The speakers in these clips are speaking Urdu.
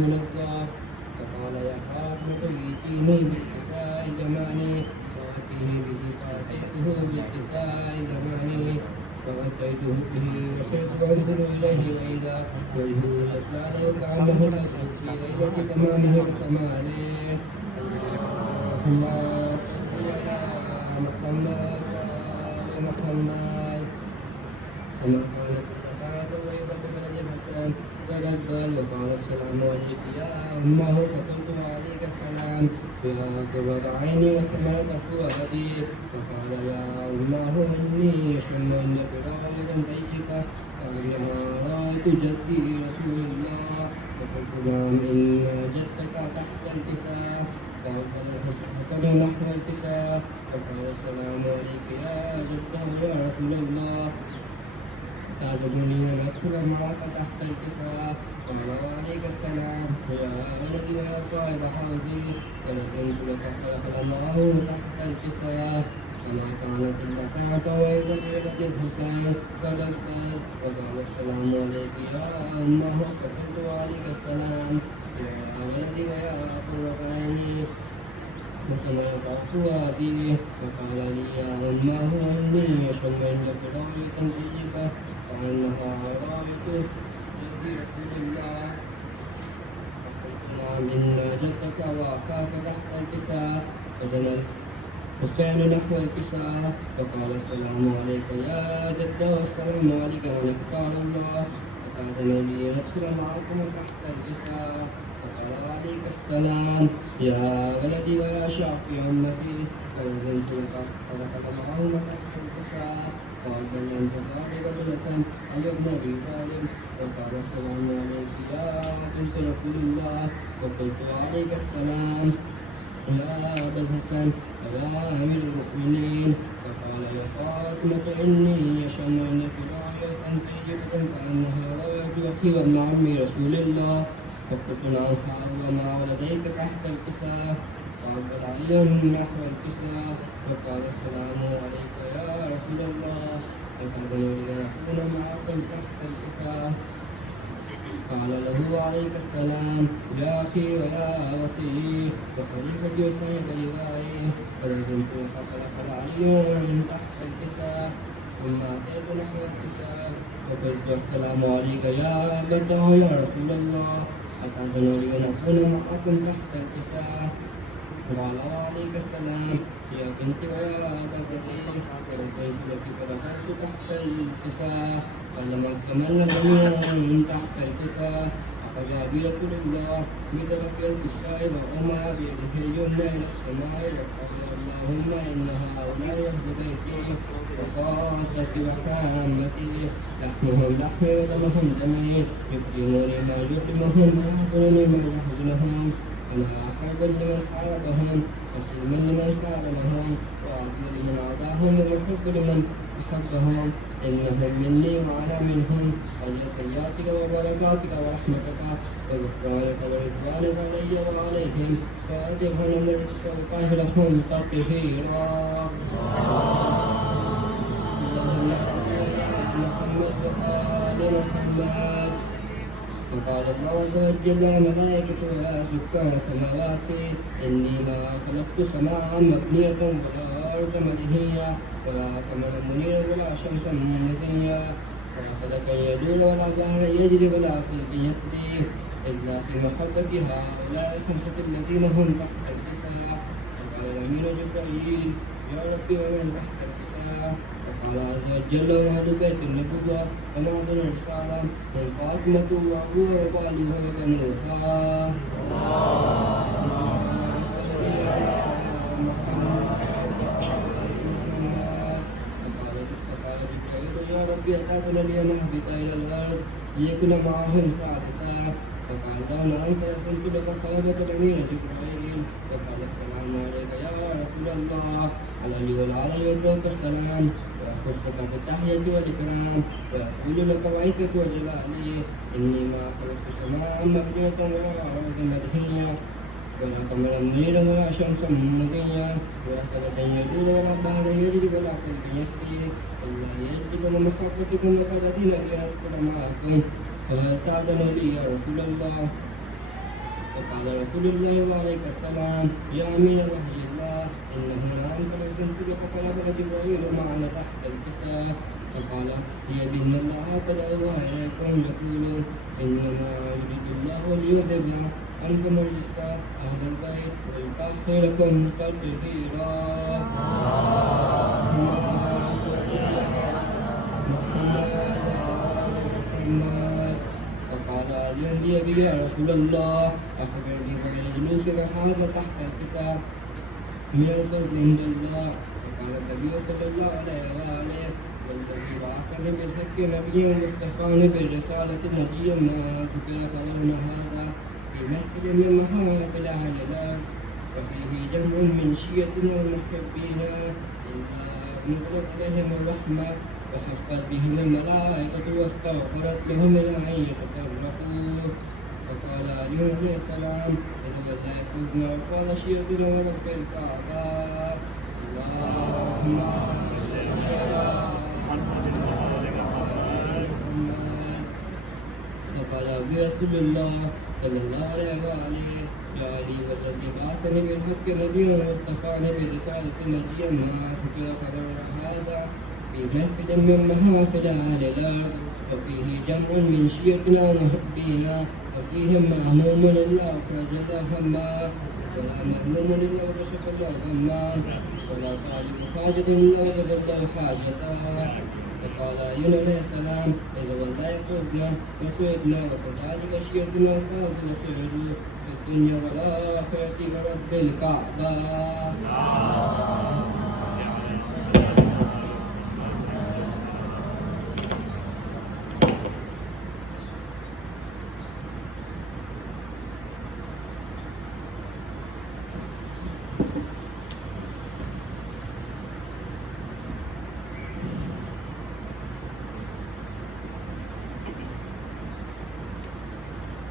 منزه. فقال يا فاطمة ائتيني بالكساء اليماني فأتيني به فأتيته بالكساء اليماني فأتيته به وصرت أنظر إليه وإذا وجهه يتلى كأنه الأسود في ليلة تمامه وكماله. اللهم صل على محمد وآل محمد. كما كانت الساعة وإذا ببلد الحسن فنزل وقال السلام عليك يا أمه فقلت وعليك السلام يا قرة عيني وثمرة فؤادي. فقال يا أمه إني أشم عندك راية طيبة كأنها راية جدي رسول الله. فقلت نعم إن جدك تحت الكساء. فأقبل الحسن نحو الكساء فقال السلام عليك يا جده يا رسول الله تعجبني أن أدخل معك تحت الكساء. قال وعليك السلام يا ولدي ويا صاحب حوزي فلكنت لك فدخل الله تحت الكساء. فما كانت إلا ساعة وإذا بولد الحسين فدخل فقال السلام عليك يا أمه فقلت وعليك السلام يا ولدي ويا قرة عيني وسمعت فؤادي. فقال لي يا أمه إني أشم عندك راية طيبة كأنها راية جدي رسول الله. فقلت نعم إن جدك وأخاك تحت الكساء. فدنا الحسين نحو الكساء فقال السلام عليك يا جد والسلام عليك من اختار الله. فساعدني لي ندخل معكم تحت الكساء. فقال وعليك السلام يا ولدي ويا شافي أمتي. فنزلت فدخل معهم تحت الكساء. قال سلمت ذلك بالحسن علي بن أبي طالب. فقال السلام عليك يا بنت رسول الله. فقلت وعليك السلام يا أبا الحسن يا أمير المؤمنين. فقال يا فاطمة إني أشم عندك راية طيبة كأنها راية أخي وابن عم رسول الله. فقلت نعم وما ولديك تحت الكساء. فأقبل علي نحو الكساء فقال السلام عليك يا رسول الله فقال لنكون معكم تحت الكساء. قال له عليك السلام يا أخي ويا وصي وخليفتي وصاحب لوائي. فلزمت حتى دخل علي تحت الكساء ثم أتيت نحو الكساء فقلت السلام عليك يا أبدا يا رسول الله أتأذن لي أن أكون معكم تحت الكساء. قال وعليك السلام يا بنتي ويا أبدتي. فلزمت لك فدخلت تحت الكساء فلما اكتملنا جميعا تحت الكساء أخذ برسول الله بطرف الكساء وأمر بيده اليمنى إلى السماء وقال اللهم إن هؤلاء أهل بيتي وخاصتي وحامتي لحمهم لحمي ودمهم دمي يكرموني ما يكرمهم ويحزنني ما يحزنهم. أنا أحب لمن حاربهم وسلما لمن سالمهم وأعدل لمن عاداهم ومحب لمن أحبهم. إنهم مني وأنا منهم. أي سيئاتك وبركاتك ورحمتك وغفرانك ورضوانك علي وعليهم فأذهبن من الرجس وطهرهم تطهيرا. اللهم صل على محمد وآل محمد. وقال الله عز وجل الملائكة يا سكان السماوات إني ما خلقت سماء مبنية ولا أرض مدهية ولا قمرا منيرا ولا شمسا مضيا ولا فلكا يدور ولا بحرا يجري ولا فلك يسري إلا في محبة هؤلاء الخمسة الذين هم تحت الكساء. وقال الأمين جبرائيل يا ربي ومن تحت الكساء. وقال عز وجل وأهل بيت النبوة ومعدن الرسالة من فاطمة وأبو وآله وبنوها. يا ربي أتاذن لي أن أهبط إلى الأرض ليكون معهم سادسا. فقال له نعم فأذنت لك فهبط الأمين جبرائيل. وقال السلام عليك يا رسول الله عليه وعليه السلام وأخصك بالتحية والإكرام وأقول لك وعزة وجلالي إني ما خلقت سماء مبنية ولا أرض مدهية ولا قمرا منيرا ولا شمسا مضيا ولا فلكا يدور ولا بحرا يجري ولا فلك يسري إلا ليجدكم محبتكم وقد أذن لي أن أدخل معكم فهل تأذن لي يا رسول الله؟ فقال رسول الله وعليك السلام يا أمير وحي الله إنه نام فلزمت لك فنزل جبريل معنا تحت الكساء فقال ليبن الله قد أوحى إليكم يقول إنما يريد الله ليذهب عنكم الرجس أهل البيت ويطهركم تطهيرا. فقال علي لي يا رسول الله أخبرني بغير جلوسك هذا تحت الكساء من الفضل عند الله. فقال النبي صلى الله عليه وآله والذي بعثني بالحق نبيا واصطفاني بالرسالة نجيا ما ذكر خبرنا هذا في محفل من محافل أهل الأرض وفيه جمع من شيعتنا ومحبينا إلا نزلت عليهم الرحمة وحفت بهم الملائكة واستغفرت لهم إلى أن يتفرقوا. فقال علي عليه السلام إذا بدأ يفوزنا وفاض شيعتنا ورب الكعبة اللهم صل على محمد. فقال برسول الله صلى الله عليه وآله يا علي والذي بعثني بالحق نبيا واصطفاني بالرسالة نجيا ما ذكر خبر هذا في محفل من محافل أهل الأرض وفيه جمع من شيعتنا ومحبينا وفيهم مهموم إلا أخرج الله هما ولا مهموم إلا وكشف الله غما ولا طالب حاجة إلا وقضى الله حاجته. فقال علي عليه السلام إذا والله فزنا وسعدنا وكذلك شيعتنا فازوا وسعدوا في الدنيا والآخرة ورب الكعبة.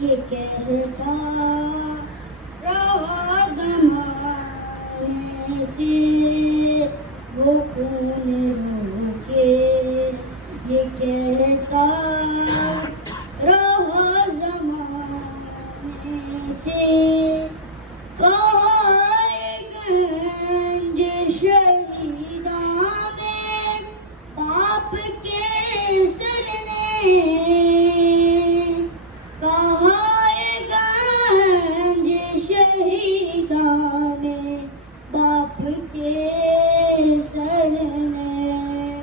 یہ کہتا رہا زمانے سے وہ خون رو کے، یہ کہتا رہا زمانے سے، کہا گنج شہیداں میں باپ کے سر نے، کہا گنج شہیداں میں باپ کے سر نے،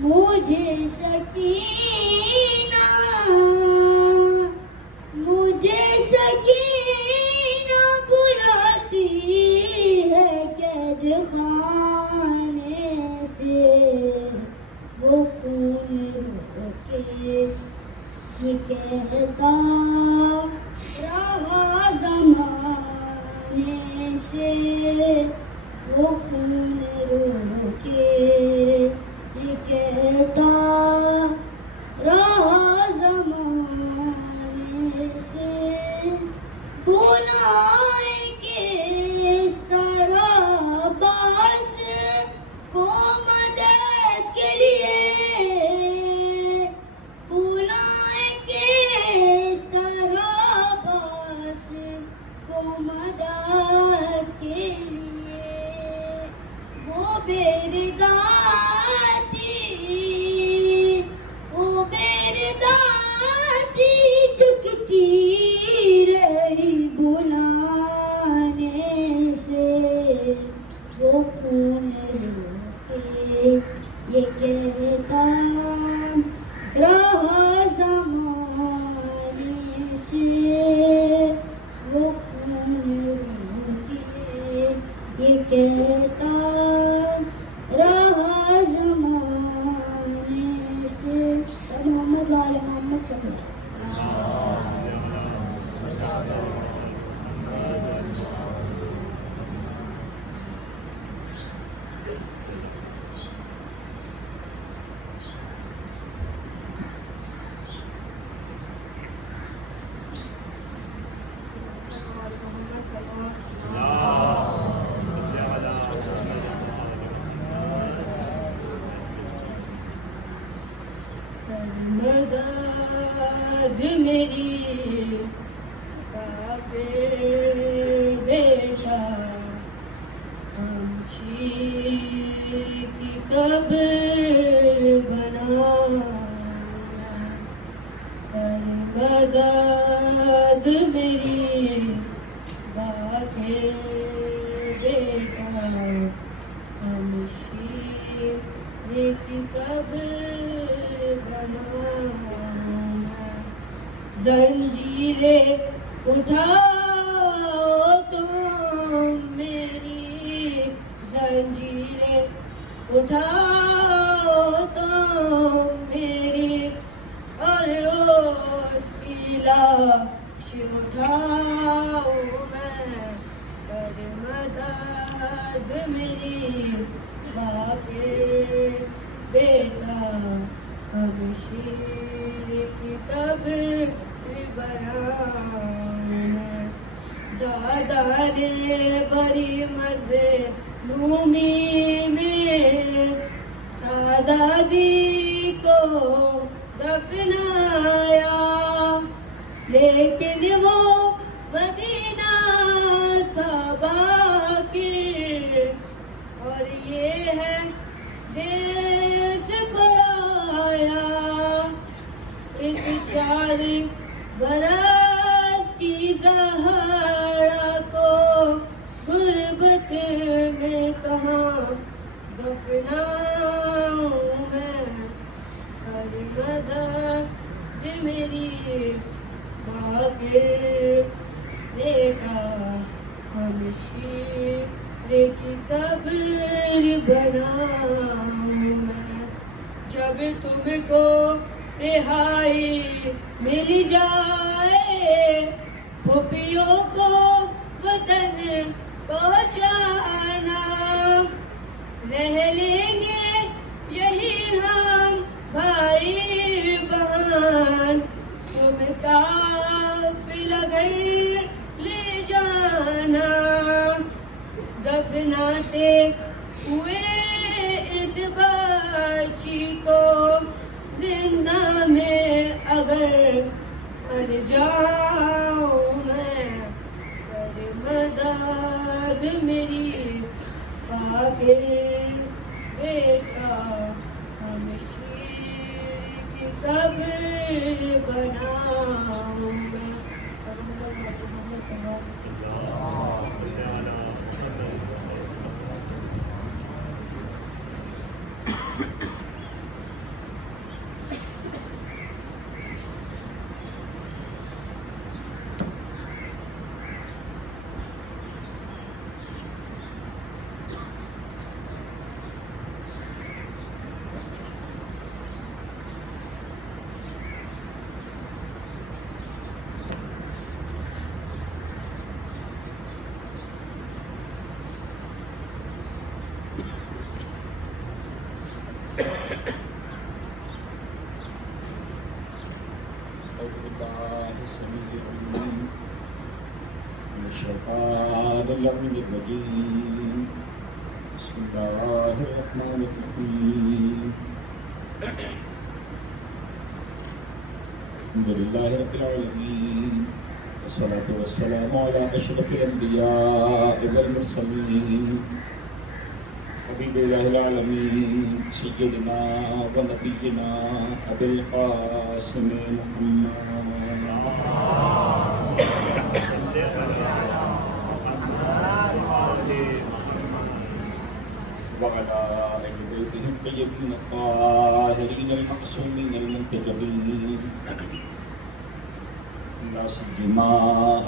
مجھے سکینہ بلاتی ہے قید خانے سے، وہ خون رو کے یہ کہتا رہا زمانے سے، وہ خون رو کے یہ کہتا رہا زمانے سے، بلائے کس طرح عباس کو مدد کے لیے، بلائے کس طرح عباس کو مدد کے لیے، وہ بیردہ تھی، وہ بیردہ تھی، جھکتی رہی بلانے سے، وہ خون رو کے یہ کہتا رہا زمانے سے، وہ خون رو کے یہ کہتا رہا زمانے سے۔ محمد وآل محمد صلی اللہ علیہ وسلم۔ مدد میری باپ بیٹا، ہم شیر کی قبر بنانا، کر مدد میری باپ بیٹا، ہم شیر کی قبر بنانا، زنجیریں اٹھاؤ تم میری، زنجیریں اٹھاؤ تم میری، اور اس کی لاش اٹھاؤ میں، کر مدد میری باقی بیٹا، ہم شیر کی قبر بنانا، دادا نے بڑی مظلومی میں دادی کو دفنایا، لیکن وہ مدینہ تھا باقی، اور یہ ہے دیس پڑایا، اس 4 برس کی زہرا کو غربت میں کہاں دفناؤں میں، ہر مدد میری ماں کے بیٹا، ہم شیر کی قبر بناؤں میں، جب تم کو رہائی مل جائے، پھوپھیوں کو وطن پہنچانا، رہ لیں گے یہی ہم بھائی بہن، تم کا محفل اگر لے جانا دفناتے ہوئے اس بچی کو زندہ میں اگر مر جاؤں میں کر مدد میری پاکر بیٹا ہم شیر کی قبر بناؤں میں الشيطان اللعين الرجيم بسم الله الرحمن الرحيم الحمد لله رب العالمين والصلاة والسلام على أشرف الأنبياء والمرسلين حبيب إله العالمين سيدنا ونبينا أبي القاسم محمد وعلى آل بيته الطيبين الطاهرين المعصومين المنتجبين لا سيما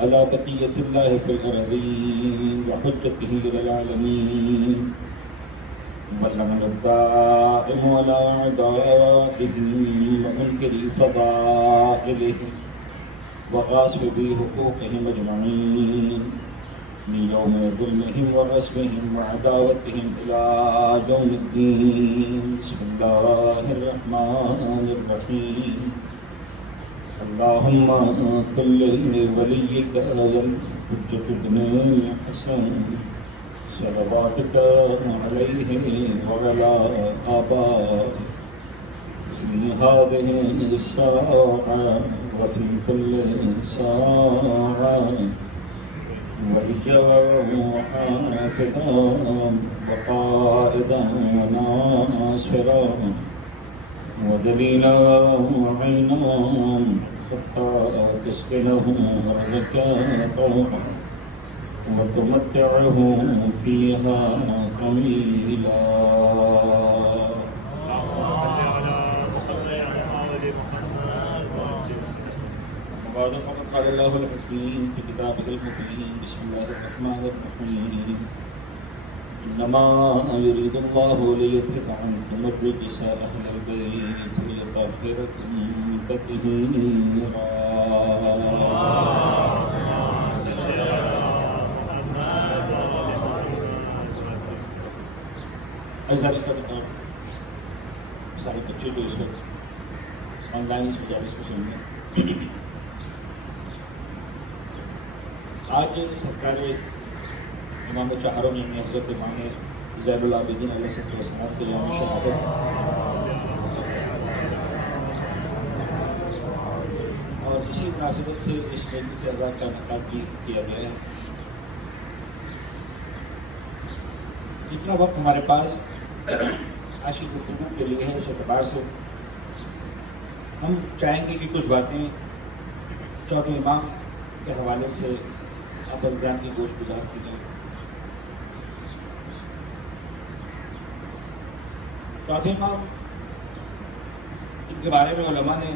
على بقية الله في الأرضين وحجته للعالمين بلغنا الدائم على أعدائه ومنكر فضائله وغاصب حقوقهم أجمعين من يوم ظلمهم ورسمهم وعداوتهم إلى يوم الدين بسم الله الرحمن الرحيم اللهم كل وليك الحجة ابن الحسن صلواتك عليه وعلى آبائه في هذه الساعة وفي كل ساعة وليا وحافظا وقائدا ناصرا ودليلا وعينا حتى تسكنه أرضك طوعا وتمتعه فيها طويلا. وقد قال الله الحكيم في كتابه المبين بسم الله الرحمن الرحيم إنما يريد الله ليذهب عنكم الرجس أهل البيت ويطهركم تطهيرا. سارے بچے جو اس وقت آن لائن اس مجالس کو سن رہے ہیں، آج سرکار امام چہاروں نے حضرت امام زین العابدین علیہ السلام کے یوم شہادت اور اسی مناسبت سے اس مجلس اعزاز کا انعقاد کیا گیا ہے. جتنا وقت ہمارے پاس آج کی گفتگو کے لیے ہے اس اعتبار سے ہم چاہیں گے کہ کچھ باتیں چودہ امام کے حوالے سے آپ الزام کی گوشت گزار کی جائیں. چوتھے امام ان کے بارے میں علماء نے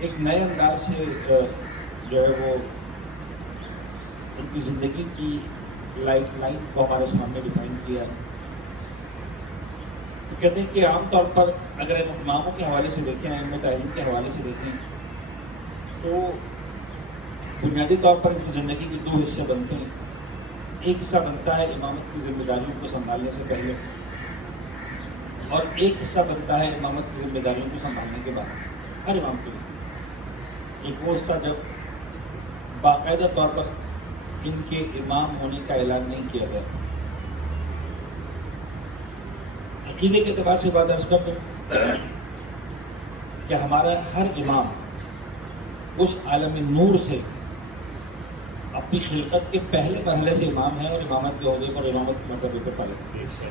ایک نئے انداز سے جو ہے وہ ان کی زندگی کی لائف لائن کو ہمارے سامنے ڈیفائن کیا ہے. کہتے ہیں کہ عام طور پر اگر اماموں کے حوالے سے دیکھیں، ائمہ تعلیم کے حوالے سے دیکھیں تو بنیادی طور پر زندگی کے دو حصے بنتے ہیں. ایک حصہ بنتا ہے امامت کی ذمہ داریوں کو سنبھالنے سے پہلے، اور ایک حصہ بنتا ہے امامت کی ذمہ داریوں کو سنبھالنے کے بعد، ہر امام کے لیے. ایک وہ حصہ جب باقاعدہ طور پر ان کے امام ہونے کا اعلان نہیں کیا گیا تھا. عقیدے کے اعتبار سے بات عرض کر دوں کہ ہمارا ہر امام اس عالم نور سے اپنی خلقت کے پہلے مرحلے سے امام ہے اور امامت کے عہدے پر امامت کے مرتبے پر فائز ہے.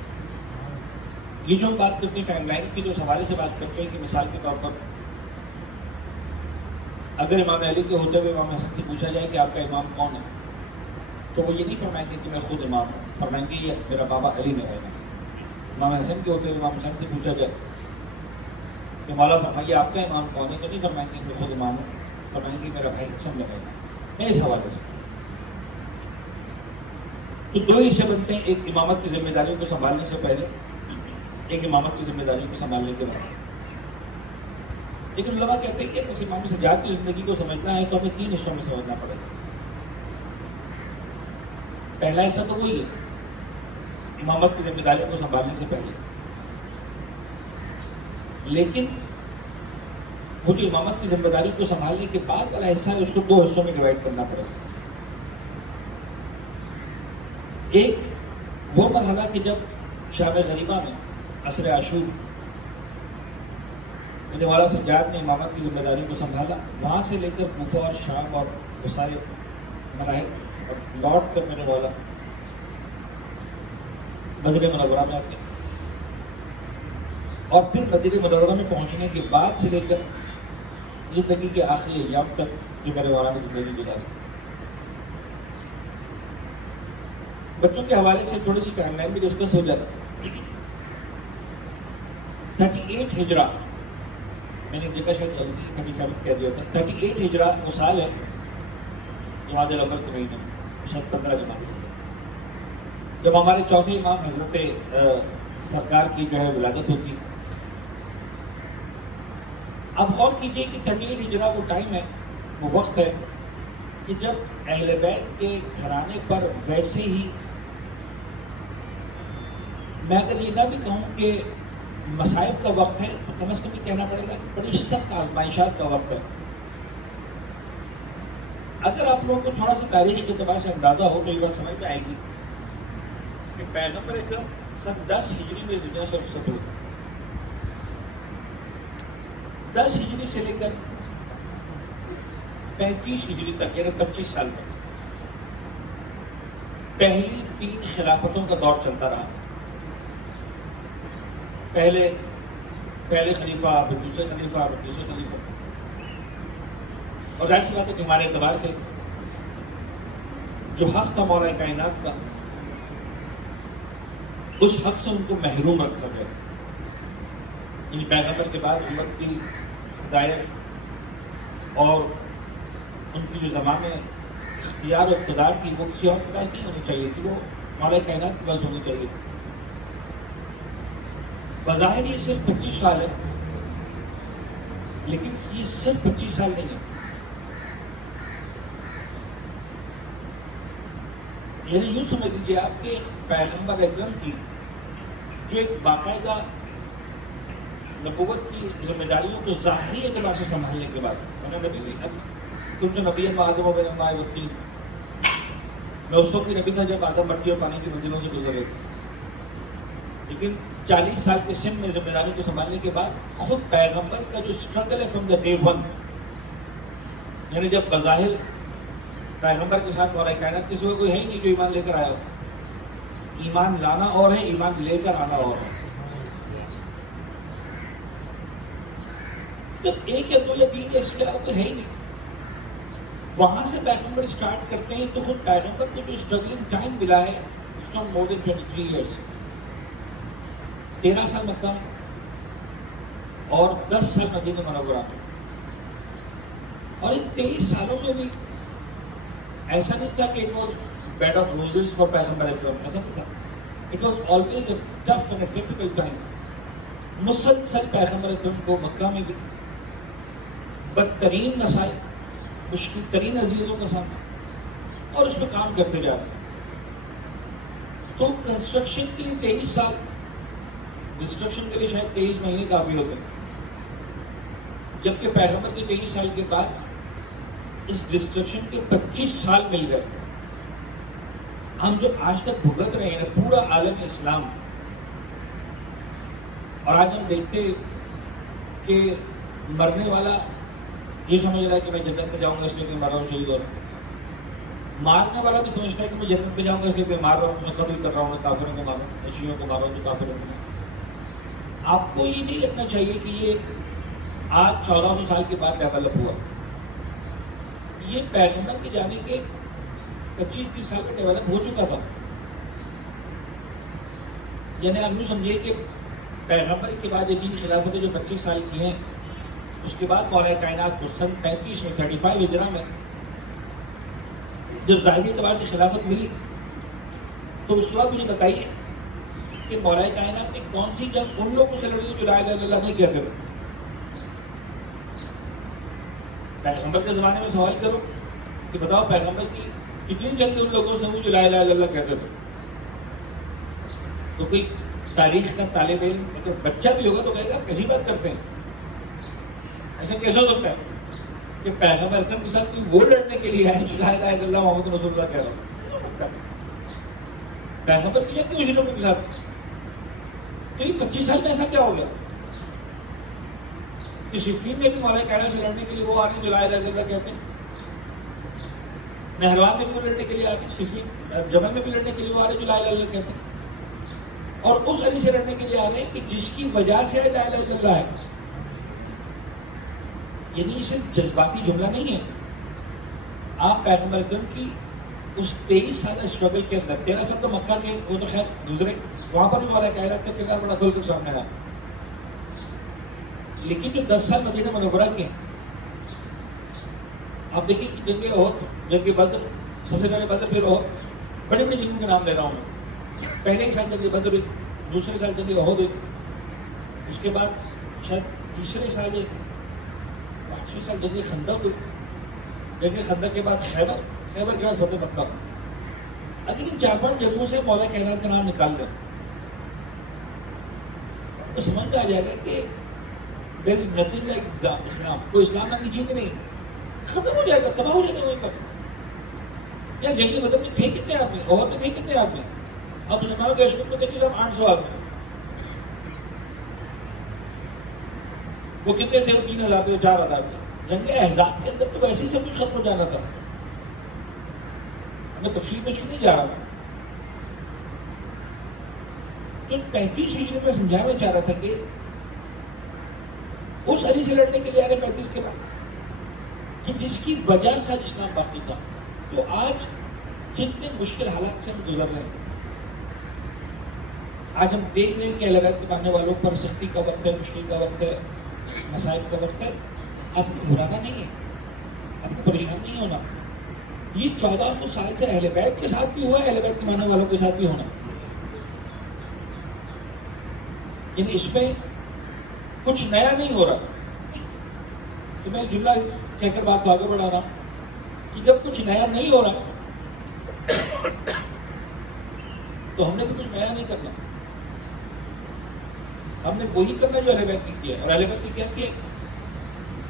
یہ جو ہم بات کرتے ہیں ٹائم لائن کی جو حوالے سے بات کرتے ہیں کہ مثال کے طور پر اگر امام علی کے ہوتے ہوئے امام حسن سے پوچھا جائے کہ آپ کا امام کون ہے تو وہ یہ نہیں فرمائیں گے کہ میں خود امام ہوں, فرمائیں گے یہ میرا بابا علی میرا امام. امام حسن کے ہوتے ہوئے امام حسن سے پوچھا جائے کہ مولا فرمائیے آپ کا امام کون ہے تو نہیں فرمائیں گے میں خود امام ہوں, فرمائیں گے میرا بھائی حسن میرا امام. میں اس حوالے سے تو دو حصے بنتے ہیں, ایک امامت کی ذمہ داریوں کو سنبھالنے سے پہلے, ایک امامت کی ذمہ داریوں کو سنبھالنے کے بعد. لیکن علماء کہتے ہیں کہ اس امام سجاد کی زندگی کو سمجھنا ہے تو ہمیں 3 حصوں میں سمجھنا پڑے گا. پہلا حصہ تو وہی ہے امامت کی ذمہ داریوں کو سنبھالنے سے پہلے, لیکن وہ جو امامت کی ذمہ داری کو سنبھالنے کے بعد والا حصہ ہے اس کو 2 حصوں میں ڈیوائڈ کرنا پڑے گا. ایک وہ مرحلہ کہ جب شام غریبہ میں عصر عاشور میرے والا سجاد نے امامت کی ذمہ داری کو سنبھالا, وہاں سے لے کر کوفہ اور شام اور وہ سارے مراحل, اور لوٹ کر میرے والا مدینہ منورہ میں آتے, اور پھر مدینہ منورہ میں پہنچنے کے بعد سے لے کر زندگی کے آخری ایام تک جو میرے والا نے زندگی گزاری. بچوں کے حوالے سے تھوڑی سی ٹائم لائن بھی ڈسکس ہو جاتی. 38 ہجرہ, میں نے دیکھا شاید 37 کہہ دیا تھا, 38 ہجرہ وہ سال ہے جمادی الاول کے مہینے میں, شاید 15 جمادی الاول, جب ہمارے چوتھے امام حضرت سرکار کی جو ہے ولادت ہوتی ہے. اب غور کیجئے کہ 38 ہجرہ وہ ٹائم ہے, وہ وقت ہے کہ جب اہل بیت کے گھرانے پر ویسے ہی, میں اگر یہ نہ بھی کہوں کہ مصائب کا وقت ہے تو کم از کم یہ کہنا پڑے گا کہ بڑی سخت آزمائشات کا وقت ہے. اگر آپ لوگوں کو تھوڑا سا تاریخ کے اعتبار سے اندازہ ہو تو یہ بات سمجھ میں آئے گی کہ پیغمبر اکرم سن 10 ہجری میں اس دنیا سے رخصت ہوئے. 10 ہجری سے لے کر 35 ہجری تک یعنی 25 سال تک پہلی 3 خلافتوں کا دور چلتا رہا. پہلے خلیفہ, پھر دوسرے خلیفہ, پھر تیسرے خلیفہ, اور ظاہر سی بات ہے کہ ہمارے اعتبار سے جو حق تھا مولا کائنات کا, اس حق سے ان کو محروم رکھا گیا. یعنی پیغمبر کے بعد امت کی ہدایت اور ان کی جو زمانے اختیار و اقتدار کی وہ کسی اور کے پاس نہیں ہونی چاہیے تھی, وہ مولا کائنات کے پاس ہونی چاہیے تھی. بظاہر یہ صرف 25 سال ہے, لیکن یہ صرف 25 سال نہیں ہے. یعنی یوں سمجھ لیجیے آپ کے پیغمبر اکرم کی جو ایک باقاعدہ نبوت کی ذمہ داریوں کو ظاہری اعتبار سے سنبھالنے کے بعد, تم جو نبی آدم و بین الماء والطین, میں اس وقت بھی نبی تھا جب آدم مٹی اور پانی کی منزلوں سے گزر رہے تھے, لیکن 40 سال کے سن میں ذمہ داری کو سنبھالنے کے بعد خود پیغمبر کا جو اسٹرگل ہے فرام دا ڈے 1, یعنی جب بظاہر پیغمبر کے ساتھ مولا کائنات کے سوا کوئی ہے ہی نہیں جو ایمان لے کر آیا ہو. ایمان لانا اور ہے, ایمان لے کر آنا اور ہے. جب 1 یا 2 یا 3 یا اس کے علاوہ کوئی ہے ہی نہیں, وہاں سے پیغمبر اسٹارٹ کرتے ہیں تو خود پیغمبر کو جو اسٹرگلنگ ٹائم ملا ہے it's not more than 23 years. 13 سال مکہ میں اور 10 سال مدینہ منورہ میں, اور ان 23 سالوں میں بھی ایسا نہیں تھا کہ it was bed of roses for پیغمبر اکرم, ایسا نہیں تھا. It was always a tough and a difficult time. مسلسل پیغمبر اکرم کو مکہ میں بھی بدترین مسائل, مشکل ترین عزیزوں کا سامنا, اور اس میں کام کرتے جا رہے. تو کنسٹرکشن کے لیے 23 سال, ڈسٹرکشن کے لیے شاید 23 مہینے کافی ہوتے ہیں. جبکہ پیغمبر کے 23 سال کے بعد اس ڈسٹرکشن کے 25 سال مل گئے. ہم جو آج تک بھگت رہے ہیں پورا عالم اسلام, اور آج ہم دیکھتے کہ مرنے والا یہ سمجھ رہا ہے کہ میں جنت میں جاؤں گا اس لیے کہ مر رہا ہوں, شہید ہو رہا ہوں. مارنے والا بھی سمجھتا ہے کہ میں جنت میں جاؤں گا اس لیے کہ مار رہا ہوں, میں قتل کر رہا ہوں, میں کافروں کو مار رہا ہوں, میں شیعوں کو مار رہا ہوں, تو کافروں کو. آپ کو یہ نہیں لگنا چاہیے کہ یہ آج 1400 سال کے بعد ڈیولپ ہوا. یہ پیغمبر کے جانے کے 25-30 سال میں ڈیولپ ہو چکا تھا. یعنی آپ یوں سمجھیے کہ پیغمبر کے بعد یہ دین خلافتیں جو 25 سال کی ہیں, اس کے بعد مولا کائنات کو سن 35 میں 35 ہجرہ میں جب ظاہری اعتبار سے خلافت ملی, تو اس کے بعد مجھے بتائیے کہ مولا کائنات نے کون سی جنگ ان لوگوں سے لڑی جو لا الہ الا اللہ نہیں کہتے تھے. پیغمبر کے زمانے میں سوال کرو کہ بتاؤ پیغمبر کی کتنی جنگ ان لوگوں سے ہوئی جو لا الہ الا اللہ کہتے تھے. تو کوئی تاریخ کا طالب علم اگر بچہ بھی ہوگا تو کہے گا کیسی بات کرتے ہیں, ایسا کیسا ہو سکتا ہے کہ پیغمبر اکرم کے ساتھ کوئی وہ لڑنے کے لیے ہے جو لا الہ الا اللہ محمد رسول اللہ کہہ رہا ہوں. پیغمبر کی جنگ کی مشرکوں کے ساتھ تو یہ 25 سال میں ایسا کیا ہو گیا کہ صفین میں بھی مولا کائنات سے لڑنے کے لیے وہ آتے جو لا الہ الا اللہ کہتے ہیں, نہروان میں بھی لڑنے کے لیے آتے, صفین جبل میں بھی لڑنے کے لیے وہ آ رہے جو لا الہ الا اللہ کہتے ہیں, اور اس علی سے لڑنے کے لیے آ رہے ہیں کہ جس کی وجہ سے لا الہ الا اللہ ہے. یعنی یہ صرف جذباتی جملہ نہیں ہے. آپ پیغمبر اکرم کی اس 23 سالہ اسٹرگل کے اندر 13 سال تو مکہ کے وہ تو خیر گزرے, وہاں پر بھی مولا کائنات کا کردار بڑا کھل کر سامنے آیا, لیکن جو 10 سال مدینہ منورہ کے آپ دیکھیں کہ جنگ احد, جنگ بدر, سب سے پہلے بدر, پھر احد, بڑی بڑی جنگوں کے نام لے رہا ہوں میں. پہلے ہی سال جنگ بدر ہوئی, دوسرے سال جنگ احد ہوئی, اس کے بعد شاید تیسرے سال 5ویں سال جنگ خندق ہوئی, جنگ خندق کے بعد خیبر, خیبر کے بعد فتح مکہ. اگر ان 4-5 جنگوں سے مولا کائنات کا نام نکال دیں تو سمجھ میں آ جائے گا کہ there is nothing like اسلام. کوئی اسلام نام کی چیز نہیں, ختم ہو جائے گا, تباہ ہو جائے گا وہیں پر. یا جنگ بدر میں تھے کتنے آدمی, احد میں تھے کتنے آدمی, اب مسلمانوں کے اشکر میں دیکھیے صاحب 800 آدمی. وہ کتنے تھے, وہ 3000 تھے, وہ 4000 تھے. جنگ احزاب کے اندر تو ویسے ہی سب کچھ ختم ہو جانا تھا. میں تفصیل میں اس کو نہیں جا رہا ہوں. تو 35 ہجری میں سمجھانا چاہ رہا تھا کہ اس علی سے لڑنے کے لیے آ رہے 35 کے بعد کہ جس کی وجہ سے آج اسلام باقی تھا. تو آج جتنے مشکل حالات سے ہم گزر رہے ہیں, آج ہم دیکھ رہے ہیں کہ اہل بیت کے ماننے والوں پر سختی کا وقت ہے, مشکل کا وقت ہے, مسائل کا وقت ہے. اب گھبرانا نہیں ہے, اب پریشان نہیں ہونا. یہ 1400 سال سے اہل بیت کے ساتھ بھی ہوا ہے, اہل بیت کے ماننے والوں کے ساتھ بھی ہونا. یعنی اس میں کچھ نیا نہیں ہو رہا. تو میں جملہ کہہ کر بات کو آگے بڑھا رہا ہوں کہ جب کچھ نیا نہیں ہو رہا تو ہم نے بھی کچھ نیا نہیں کرنا. ہم نے وہی کرنا جو اہل بیت نے کیا. اور اہل بیت نے کیا کیا,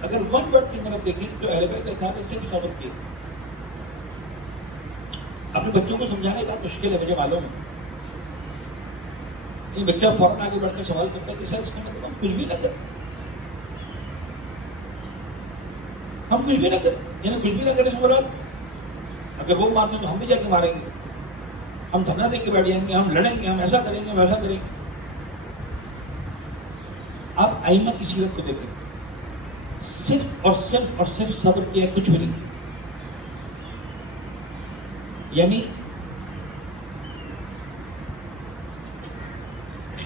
اگر ون ورڈ کی طرف دیکھیں تو اہل بیت نے کہا کہ صرف صبر کیا. اپنے بچوں کو سمجھانے کی بات مشکل ہے, مجھے معلوم ہے. بچہ فوراً آگے بڑھ کر سوال کرتا ہے کہ سر اس کا مطلب ہم کچھ بھی نہ کریں, ہم کچھ بھی نہ کریں. یعنی کچھ بھی نہ کریں سے مراد اگر وہ مارتے ہیں تو ہم بھی جا کے ماریں گے, ہم دھرنا دے کے بیٹھ جائیں گے, ہم لڑیں گے, ہم ایسا کریں گے, ویسا کریں گے. آپ ائمہ کی سیرت کو دیکھیں, صرف اور صرف صبر کیا, کچھ بھی نہیں. یعنی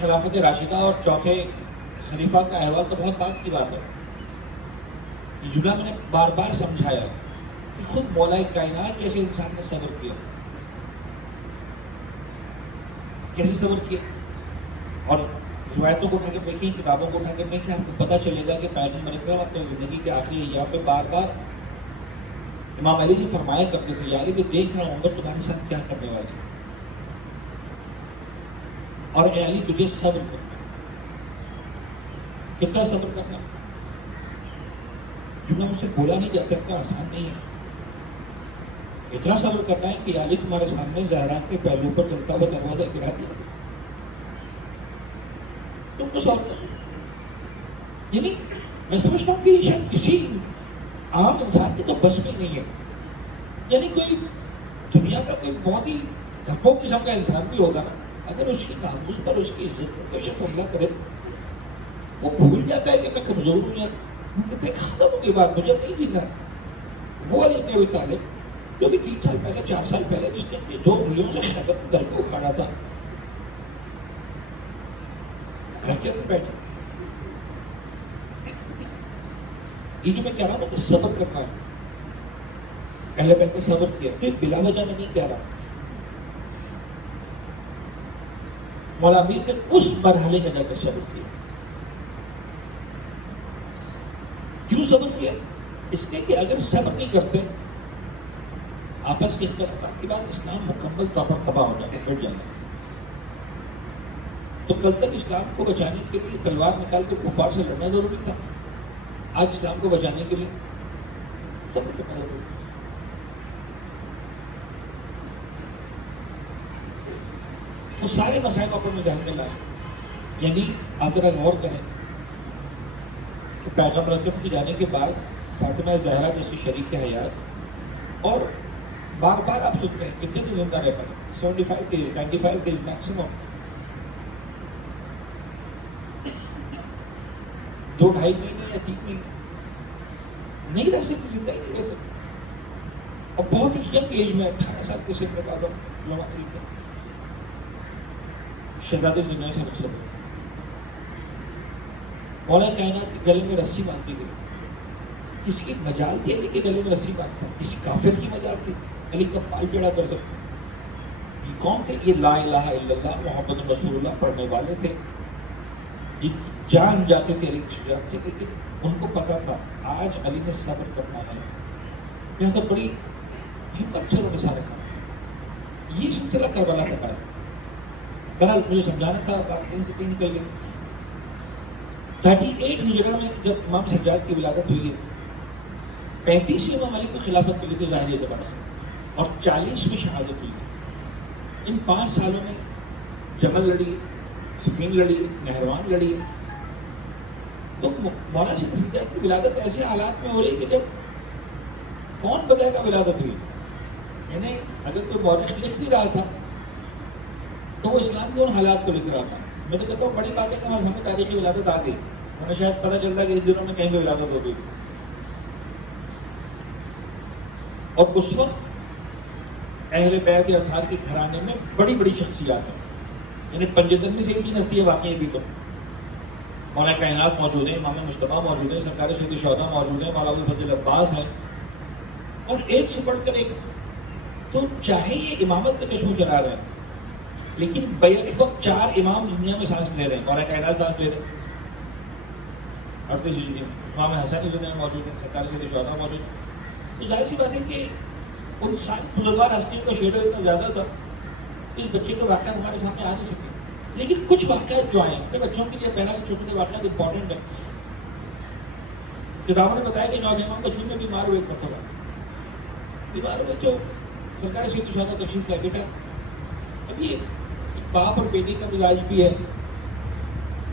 خلافت راشدہ اور چوتھے خلیفہ کا احوال تو بہت بات کی بات ہے. یہ جملہ میں نے بار بار سمجھایا کہ خود مولا کائنات جیسے انسان نے صبر کیا, کیسے صبر کیا. اور روایتوں کو اٹھا کر دیکھیں, کتابوں کو اٹھا کر دیکھیں, آپ کو پتہ چلے گا کہ پیغمبر اکرم اپنی زندگی کے آخری ایام پہ بار بار امام علی سے فرمایا کرتے تھے, یا علی میں دیکھ رہا ہوں عمر تمہارے ساتھ کیا کرنے والی, اور اے علی تجھے صبر کرنا. کتنا صبر کرنا, جملہ مجھ سے بولا نہیں جاتا, اتنا آسان نہیں ہے. اتنا صبر کرنا ہے کہ علی تمہارے سامنے زہرا کے پہلو پر چلتا ہوا دروازہ گرا دیا، تم کو سوال کرو. یعنی میں سمجھتا ہوں کہ یہ شاید کسی عام انسان کی تو بس میں نہیں ہے. یعنی کوئی دنیا کا کوئی بہت ہی دھپو قسم کا انسان بھی ہوگا نا، اگر اس کی ناموس پر، اس کی عزت پر کوئی شخص حملہ کرے، وہ بھول جاتا ہے کہ میں کمزور ہوں، یا کہتے ہیں ختم ہو گئی بات، مجھے نہیں جینا. وہ علی بن ابی طالب جو بھی 3 سال پہلے 4 سال پہلے جس نے اپنی 2 انگلیوں سے خیبر کے در کو اکھاڑا تھا، گھر کے اندر بیٹھے. یہ جو میں کہہ رہا ہوں نا کہ صبر کرنا ہے، اہل بیت نے صبر کیا، تو بلا وجہ میں نہیں کہہ رہا. مولا امیر نے اس مرحلے میں جا کر صبر کیا. کیوں صبر کیا؟ اس لیے کہ اگر صبر نہیں کرتے، آپس کے اختلافات کے بعد اسلام مکمل طور پر تباہ ہو جاتا، مٹ جاتا. تو کل تک اسلام کو بچانے کے لیے تلوار نکال کے کفار سے لڑنا ضروری تھا، آج اسلام کو بچانے کے لیے صبر کرنا ضروری ہے. وہ سارے مسائل اپنے ذہن میں لائے. یعنی آپ ذرا غور کریں کہ پیغمبر اکرم کے جانے کے بعد فاطمہ زہرا جیسی شریک حیات، اور بار بار آپ سنتے ہیں کتنے دن زندہ رہ پائے، 75 days 95 days میکسیمم، 2-2.5 مہینے یا 3 مہینے نہیں رہ سکتی، زندہ ہی نہیں رہ سکتی. اور بہت ہی ینگ ایج میں 18 سال کے سن میں شہزادے زنائی سے نقصان ہوا. مولا کائنات کے گلے میں رسی باندھی گئی. کسی کی مجال تھی علی کے گلے میں رسی باندھتا؟ کسی کافر کی مجال تھی علی کا پال ٹیڑھا کر سکتا؟ یہ کون تھے؟ یہ لا الہ الا اللہ محمد رسول اللہ پڑھنے والے تھے، جن کی جان جاتے تھے علی کی شجاعت سے. لیکن ان کو پتا تھا آج علی نے صبر کرنا ہے، لہذا بڑی ہمت سے انہوں نے سارا کام. یہ سلسلہ کربلا تک آیا. بہرحال مجھے سمجھانا تھا، بات کہیں سے کہیں نکل گئی. 38 ہجرہ میں جب امام سجاد کی ولادت ہوئی ہے، 35 میں امام علی کو خلافت ملی تھی ظاہری اعتبار سے، اور 40 میں شہادت ہوئی. ان 5 سالوں میں جمل لڑی، صفین لڑی، نہروان لڑی. تو مولانا سجاد کی ولادت ایسے حالات میں ہو رہی کہ جب کون بتائے گا ولادت ہوئی. یعنی اگر کوئی مورخ لکھ بھی رہا تھا تو وہ اسلام کے ان حالات کو لکھ رہا تھا. میں تو کہتا ہوں بڑی بات ہے کہ ہمارے سامنے تاریخی ولادت آ گئی، ہمیں شاید پتہ چلتا ہے کہ ان دنوں میں کہیں پہ ولادت ہو گئی. اور اس وقت اہل بیت اطہار کے گھرانے میں بڑی بڑی شخصیات ہیں. یعنی پنجتن میں سے ایک 3 ہستیاں واقعی بھی تو مولانا کائنات موجود ہیں، امام مصطفیٰ موجود ہیں، سرکار سید الشہداء موجود ہیں، مولانا ابوالفضل عباس ہیں، اور ایک سے بڑھ کر ایک. تو چاہے یہ امامت کا چشمہ چلا رہے ہیں، لیکن بیعت وقت 4 امام دنیا میں سانس لے رہے ہیں. مولانا کائنات سانس لے رہے ہیں، اڑتے سے امام حسن دنیا میں موجود ہیں، سرکار سید الشہداء موجود ہیں. تو ظاہر سی بات ہے کہ ان ساری بزرگوار ہستیوں کا شیڈو اتنا زیادہ تھا کہ اس بچے کے واقعات ہمارے سامنے آ نہیں سکتے. لیکن کچھ واقعات جو آئے ہیں اپنے بچوں کے لیے، پہلا چھوٹے چھوٹے واقعات امپورٹنٹ ہیں. کتابوں نے بتایا کہ چودھے امام بچپن میں بیمار ہوئے، ایک مرتبہ بیمار ہوئے تو سرکار سید الشہداء تشریف لائے. بیٹا اب یہ باپ اور بیٹی کا مزاج بھی ہے،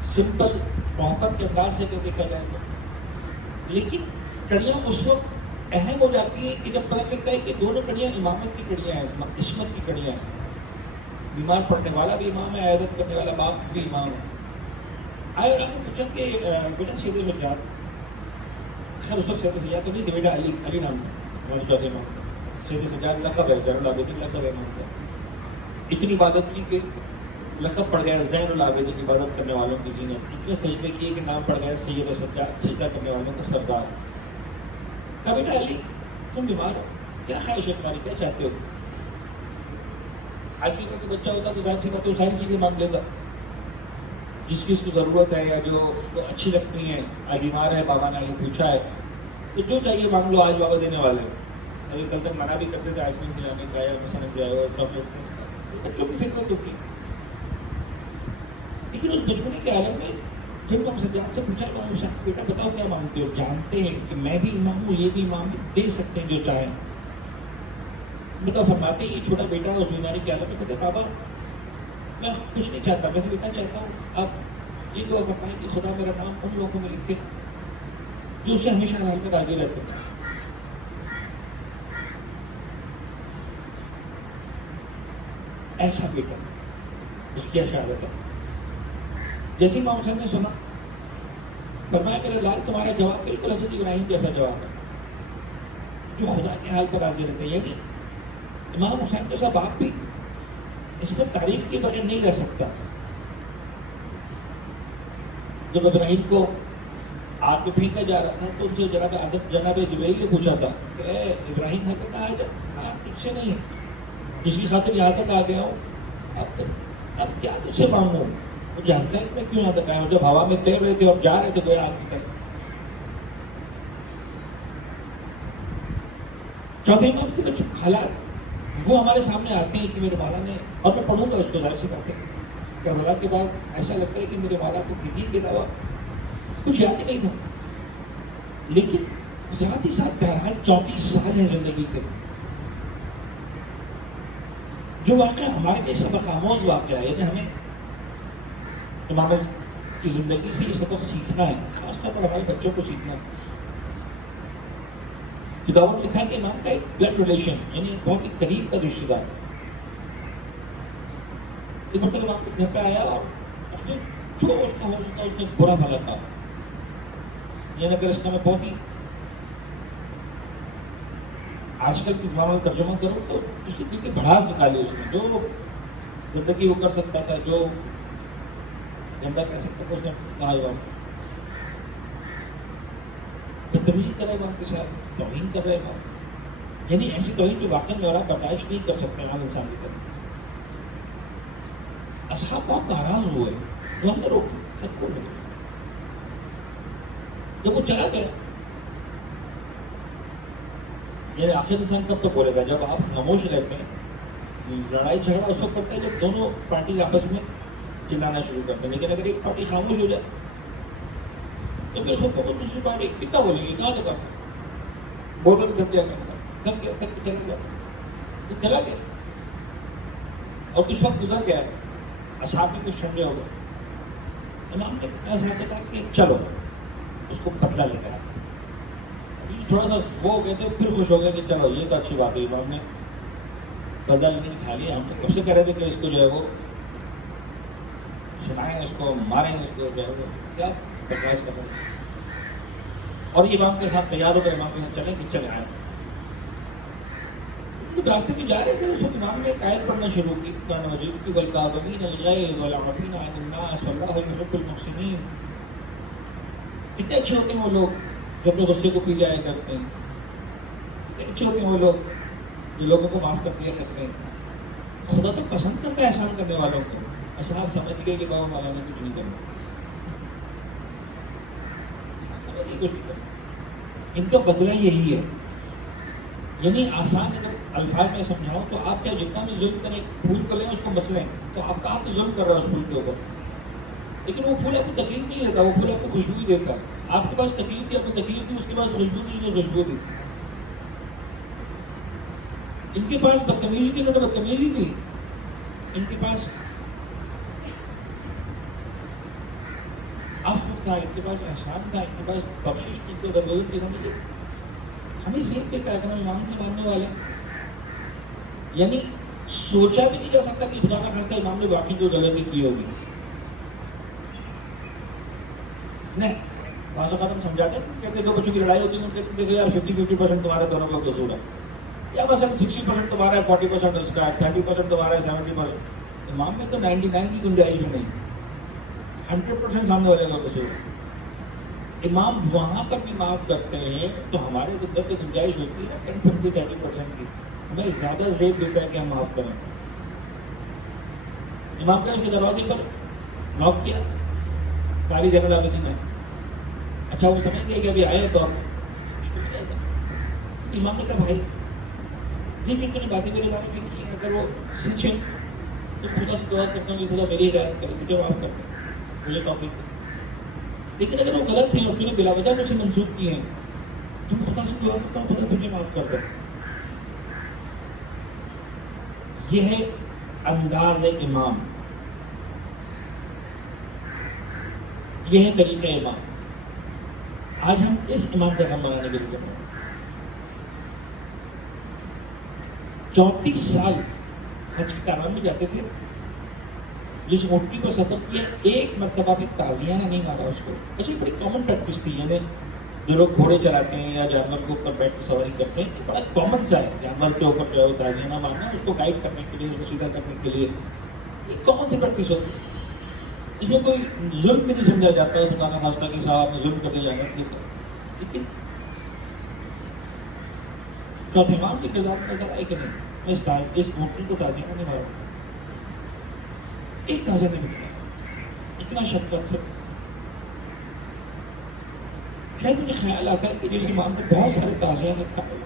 سمپل محبت کے انداز سے اگر دیکھا جائے تو، لیکن کڑیاں اس وقت اہم ہو جاتی ہیں کہ جب پتہ چلتا ہے کہ دونوں کڑیاں امامت کی کڑیاں ہیں، عصمت کی کڑیاں ہیں. بیمار پڑھنے والا بھی امام ہے، عیادت کرنے والا باپ بھی امام ہے. آئے اور آ کے پوچھا کہ بیٹا سید سجاد، خیر اس وقت سید سجاد تو نہیں تھے، بیٹا علی نام تھا ہمارے چوتھے امام کا. سید سجاد لقب ہے، زین العابدین لقب ہے امام کا. اتنی عبادت کی کہ لقب پڑ گیا زین العابدین، عبادت کرنے والوں کی زینت. اتنے سجدے کیے کہ نام پڑ گیا سید سجاد، سجدہ کرنے والوں کا سردار. کہا بیٹا علی تم بیمار ہو، کیا خواہش ہے تمہاری، کیا چاہتے ہو؟ آج کل کا بچہ ہوتا تو ظاہر سی بات ہے وہ ساری چیزیں مانگ لیتا جس کی اس کو ضرورت ہے یا جو اس کو اچھی لگتی ہیں. آج بیمار ہے، بابا نے آگے پوچھا ہے تو جو چاہیے مانگ لو، آج بابا دینے والے ہیں. اگر کل تک منع بھی کرتے تھے آئس کریم کھلانے کا یا مثلاً جو ہے چاکلیٹس کا، بچوں کی فکر تو کی. لیکن اس بچپنے کے عالم میں جب ہم سجاد سے پوچھا امام صاحب بیٹا بتاؤ کیا مانگتے ہو، جانتے ہیں کہ میں بھی امام ہوں، یہ بھی امام ہے، دے سکتے ہیں جو چاہیں. بیٹا فرماتے ہیں یہ چھوٹا بیٹا اس بیماری کی حالت میں کہتے بابا میں کچھ نہیں چاہتا، میں صرف اتنا چاہتا ہوں آپ یہ دعا فرمائیں کہ خدا میرا نام ان لوگوں میں لکھے جو اسے ہمیشہ حال میں راضی رہتے ہیں. ایسا بیٹا اس کی شہادت ہے. جیسے امام حسین نے سنا فرمایا میرا لال تمہارا جواب بالکل حضرت ابراہیم جیسا جواب ہے جو خدا کے حال پر راضی رہتے ہیں. یعنی امام حسین جیسا باپ بھی اس پر تعریف کے بغیر نہیں رہ سکتا. جب ابراہیم کو آگ میں پھینکا جا رہا تھا تو ان سے جناب جبرائیل نے پوچھا تھا کہ اے ابراہیم حق کہا جا تجھ سے نہیں ہے جس کی خاطر یہاں تک آ گیا ہوں اب کیا تجھ سے مانگوں. وہ جانتا ہے کہ میں کیوں یہاں تک آیا ہوں. جب ہوا میں تیر رہے تھے اور جا رہے تھے تو آگ کی طرف. چوتھے امام کے کچھ حالات وہ ہمارے سامنے آتے ہیں کہ میرے مولا نے، اور میں پڑھوں گا اس کو ظاہر سی بات ہے کربلا کے بعد ایسا لگتا ہے کہ میرے مولا کو کسی کے علاوہ کچھ یاد ہی نہیں تھا. لیکن ساتھ ہی ساتھ بہرحال 34 سال ہیں زندگی کے جو واقعہ ہمارے لیے سبق آموز واقعہ ہے. یعنی ہمیں امام کی زندگی سے یہ سبق سیکھنا ہے، خاص طور پر ہمارے بچوں کو سیکھنا ہے. کتابوں میں لکھا کہ امام کا ایک بلڈ ریلیشن یعنی بہت ہی قریب کا رشتہ دار ایک مرتبہ امام کے گھر پہ آیا اور اس نے جو اس کا ہو سکتا اس نے برا بھلا کہا. یعنی اگر اس کا میں بہت ہی آج کل کی زبان میں ترجمہ کروں تو اس کی دل کی بھڑاس نکالی اس نے. جو زندگی وہ کر سکتا تھا، جو گندا کہہ سکتا تھا، اس نے کہا امام بدتمیزی کر رہے امام کے ساتھ، توہین کر رہے امام. یعنی ایسی توہین جو واقعی میں اور آپ برداشت نہیں کر سکتے عام انسان کی طرح. اصحاب بہت ناراض ہوئے، وہ ہم نے روک لگے. جب وہ چلا گیا یعنی آخر انسان کب تک بولے گا؟ جب آپ خاموش رہتے ہیں. لڑائی جھگڑا اس وقت پڑتا ہے جب دونوں پارٹی آپس میں چلانا شروع کرتے ہیں. لیکن اگر ایک پارٹی خاموش ہو جائے تو پھر خود بخود دوسری پارٹی کتنا بولے گی، کہاں تک بول میں تھک گیا تک چلا گیا تو چلا گیا. اور کچھ وقت گزر گیا، اصحاب بھی کچھ ٹھنڈے ہو گئے. امام نے صاحب نے کہا کہ چلو اس کو بدلا لے کر آتے. تھوڑا سا وہ ہو گئے تھے، پھر خوش ہو گئے کہ چلو یہ تو اچھی بات ہے، امام نے بدلا لینے اٹھا لیا. ہم تو کب سے کہہ رہے تھے کہ اس کو جو ہے وہ سنائیں، اس کو ماریں، اس کو جو ہے وہ کیا بکواس کر رہے ہیں. اور یہ امام کے ساتھ تیار ہو کر امام کے ساتھ چلیں کہ چلے آئے. جب راستے میں جا رہے تھے اس وقت امام نے ایک آیت پڑھنا شروع کی قرآن مجید کی، والکاظمین الغیظ والعافین عن الناس واللہ یحب المحسنین. کتنے اچھے ہوتے ہیں وہ لوگ جو اپنے غصے کو پی جایا کرتے ہیں. کتنے اچھے ہوتے ہیں وہ لوگ جو لوگوں کو معاف کر دیا کرتے ہیں. خدا تو پسند کرتا ہے احسان کرنے والوں کو. اصحاب سمجھ گئے کہ بابا والا نے کچھ نہیں کرنا، ان کا بدلہ یہی ہے. یعنی آسان اگر الفاظ میں سمجھاؤں تو آپ چاہے جتنا بھی ظلم کریں، پھول کو لیں اس کو مسلیں تو آپ کا ہاتھ ظلم کر رہا ہے اس پھول کے اوپر. لیکن وہ پھول آپ کو تکلیف نہیں دیتا، وہ پھول آپ کو خوشبو ہی دیتا ہے. آپ کے پاس تکلیف تھی، آپ کو تکلیف تھی، اس کے پاس خوشبو تھی، جو خوشبو تھی. ان کے پاس بدتمیزی تھی، انہوں نے بدتمیزی تھی. ان کے پاس عفو تھا، ان کے پاس احسان تھا، ان کے پاس بخشش تھی. تو اگر لوگوں کی ہمیں سیکھ کے کیا کرنا، امام کے ماننے والے. یعنی سوچا بھی نہیں جا سکتا کہ خدا کا خاصہ امام نے واقعی جو غلطی کی ہوگی. نہیں، بعض اوقات ہم سمجھاتے ہیں، کہتے دو بچوں کی لڑائی ہوتی ہے، ہم کہتے ہیں یار 50-50% تمہارے دونوں کا قصور ہے، یا مثلا 60% تمہارا ہے، 40% اس کا ہے، 30% تمہارا ہے، 70%. امام میں تو 99 کی گنجائش بھی نہیں، 100% سامنے والے کا قصور ہے. امام وہاں پر بھی معاف کرتے ہیں تو ہمارے اندر کی گنجائش ہوتی ہے 10-20-30% کی. ہمیں زیادہ زیب دیتا ہے کہ ہم معاف کریں. امام کا اس کے دروازے پر نوک کیا، قاری زین العابدین ہے. اچھا وہ سمجھ گئے کہ ابھی آئے تو امام نے کہا بھائی دیکھیں تو نے باتیں میرے بارے میں کی، اگر وہ سچ ہے تو خدا سے دعا کرتا ہوں کہ خدا میری ہدایت کرے، مجھے معاف کر دے، مجھے توفیق دے. لیکن اگر وہ غلط ہیں اور تم نے بلا وجہ مجھ سے منسوخ کی ہیں تو خدا سے دعا کرتا ہوں خدا تجھے معاف کر دے. یہ ہے انداز امام، یہ ہے طریقہ امام. آج ہم اس امام کا غم منانے کے لیے کر رہے ہیں. 34 سال حج کے کارواں میں جاتے تھے. جس اونٹنی پر سفر کیا ایک مرتبہ بھی تازیانہ نہیں مارا اس کو. اچھا یہ بڑی کامن پریکٹس تھی، یعنی جو لوگ گھوڑے چلاتے ہیں یا جانور کے اوپر بیٹھ کے سواری کرتے ہیں، یہ بڑا کامن سا ہے. جانور کے اوپر جو ہے تازیانہ مارنا، اس کو گائیڈ کرنے کے لیے، اس کو سیدھا کرنے کے لیے ایک کامن سی پریکٹس ہوتی ہے. اس میں کوئی ظلم بھی نہیں سمجھا جاتا ہے خدا نہ خواستہ کہ صاحب نے ظلم کرنے جانا ٹھیک ہے. لیکن چوتھے امام کے کردار میں نظر آئے کہ نہیں، میں اس اونٹنی کو تازیانہ نہیں ماروں، ایک تازہ نہیں ملتا. اتنا شفقت سے شاید مجھے خیال آتا ہے کہ جس امام نے بہت سارے تازیاں رکھا ہے،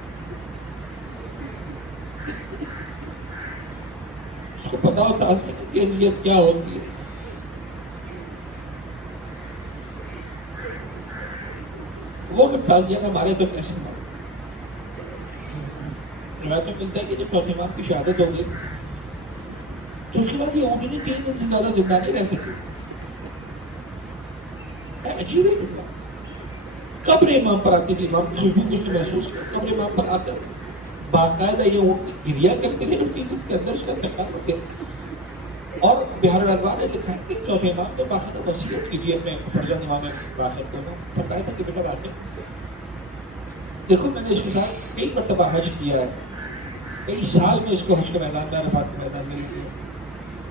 اس کو پتا ہو تازیاں کی اذیت کیا ہوتی ہے. وہ اگر تازیانہ مارے تو کیسے مارے. روایت میں ملتا ہے کہ جب چوتھے امام کی شہادت ہو گئی تو اس کے بعد یہ اونٹنی 3 دن سے زیادہ زندہ نہیں رہ سکتی. عجیب ہے جملہ. قبر امام پر آتی تھی، امام کی خوشبو کچھ نے محسوس کیا، قبر امام پر آ کر باقاعدہ یہ اونٹنی گریا کرتے رہے، ان کے اندر اس کا تکار ہوتے. اور بہار الانوار نے لکھا ہے کہ چوتھے امام نے باقاعدہ وصیت کی تھی اپنے فرزند امام باقر کو. فرمایا تھا کہ بیٹا باقر دیکھو، میں نے اس کے ساتھ کئی مرتبہ حج کیا ہے، کئی سال میں اس کو حج کے میدان میں، عرفات کے میدان میں لیا.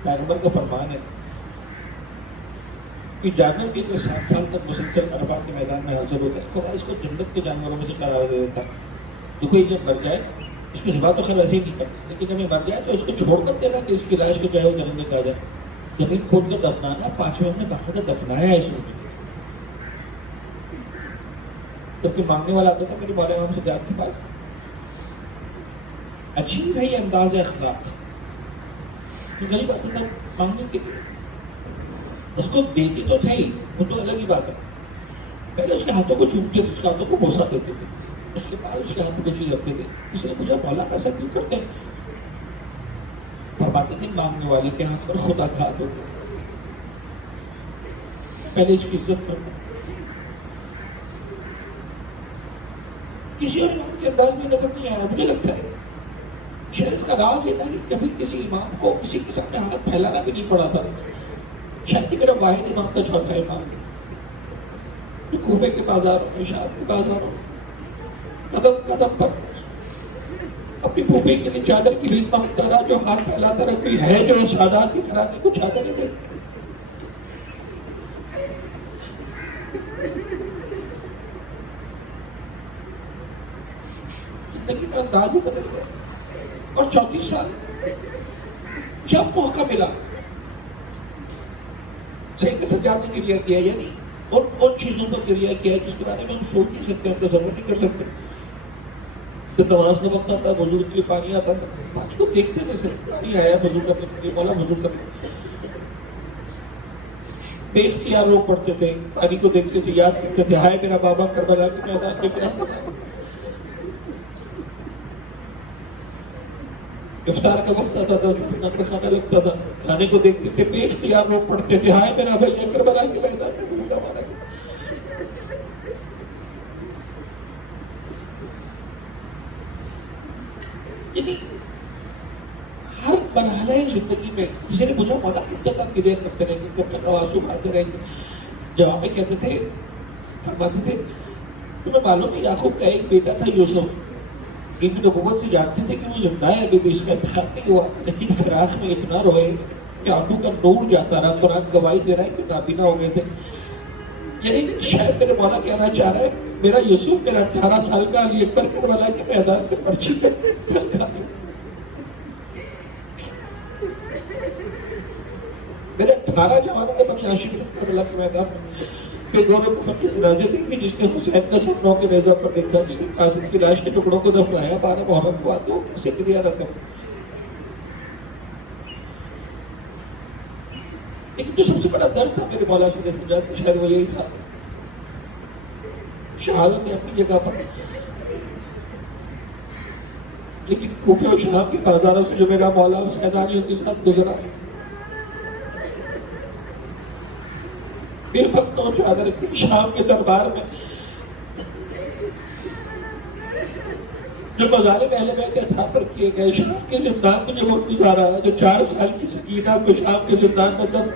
پیغمبر کا فرمان ہے کہ جانور بھی اگر 7 سال تک مسلسل عرفات کے میدان میں حاضر ہوتا ہے، خدا اس کو جنت کے جانوروں میں سے قرار دے دیتا. دیکھو یہ جب مر جائے، اس کی ذبح تو خیر ایسے ہی نہیں کرتی، لیکن جب یہ مر جائے تو اس کو چھوڑ کر دینا کہ اس کی لاش کو چاہے وہ جنت میں کھا جائے. زمین کھود کر دفنانا. 5ویں ہم نے باقاعدہ دفنایا ہے اس کو. جبکہ مانگنے والا آتا تھا میرے مولا امام سجاد کے پاس. عجیب ہے یہ انداز اخلاق. غریب آتا تھا مانگنے کے لیے، اس کو دیتے تو تھے ہی، وہ تو الگ ہی بات ہے. پہلے اس کے ہاتھوں کو چومتے تھے، اس کے ہاتھوں کو بوسہ دیتے تھے، اس کے بعد اس کے ہاتھوں کو چیز رکھتے تھے. اس لیے مجھے مولا ایسا کیوں کرتے ہیں؟ فرماتے تھے مانگنے والے کے ہاتھ پر خدا کھا دو. پہلے اس کی عزت کرنا. کسی اور امام کے انداز میں نظر نہیں آیا. مجھے لگتا ہے شاید اس کا راز یہ تھا کہ کبھی کسی امام کو کسی کے سامنے ہاتھ پھیلانا بھی نہیں پڑا تھا. شاید کہ میرا واحد امام تھا، چوتھا امام، جو کوفے کے بازاروں میں، شام کے بازاروں میں قدم قدم پر اپنی پھوپھی کے لیے چادر کی بھیک مانگتا رہا، جو ہاتھ پھیلاتا رہا. کوئی ہے جو سادات کی طرح کی کچھ چادر نہیں دے. زندگی کا انداز ہی بدل گیا. اور 34 سال جب موقع ملا صحیح کے سجاد نے گریہ کیا، یعنی ان چیزوں پر گریہ کیا جس کے بارے میں ہم سوچ نہیں سکتے، ہم تصور نہیں کر سکتے. جب نماز کا وقت آتا، وضو کے لیے پانی آتا تھا، پانی کو دیکھتے تھے، صرف پانی آیا وضو کرنے کے لیے، مولا وضو کرنے. بے اختیار رو پڑتے تھے، پانی کو دیکھتے تھے، یاد کرتے تھے ہائے میرا بابا کربلا کے میدان میں پیاس لگا. افطار کا وقت آتا تھا، کا کھانا لگتا تھا، کھانے کو دیکھتے تھے، بے اختیار رو پڑتے تھے ہائے میرا بھائی کربلا کے میدان میں بھوکا مارا گیا. یعنی ہر مرحلہ زندگی میں کسی نے پوچھا مولا کب تک آپ گریہ کرتے رہیں گے، کب تک آنسو بہاتے رہیں گے؟ جواب میں کہتے تھے، فرماتے تھے تمہیں معلوم ہے یعقوب کا ایک بیٹا تھا یوسف، ان کی نبوت سے جانتے تھے کہ وہ زندہ ہے، ابھی بھی اس کا انتخاب نہیں ہوا، لیکن فراش میں اتنا روئے کہ آنکھوں کا نور جاتا رہا. قرآن گواہی دے رہا ہے کہ نابینا ہو گئے تھے. یعنی شاید میرے مولا کہنا چاہ رہا ہے میرا یوسف میرا 18 سال کا علی اکبر کربلا کے میدان میں پرچی کر میرے 18 جوانوں نے بنی ہاشم سے کربلا کے میدان میں پھر دونوں کو کی جنازے دیکھی، جس نے حسین کا سر نو کے نیزہ پر دیکھا، جس نے قاسم کی لاش کے ٹکڑوں کو دفنایا 12 محرم کو آتے، وہ کیسے گریہ نہ کرے. لیکن جو سب سے بڑا درد تھا میرے مولا شہید سجاد کا شاید وہ یہی تھا. شہادت ہے اپنی جگہ پر، لیکن کوفے اور شام کے بازاروں سے جو میرا مولا سیدانیوں کے ساتھ گزرا، بے وقت نوجوان اپنی شام کے دربار میں جو مظالم اہل بیت عطا پر کیے گئے، شام کے زندان میں جو وہ گزارا، جو 4 سال کی سکینہ کو شام کے زندان میں دم،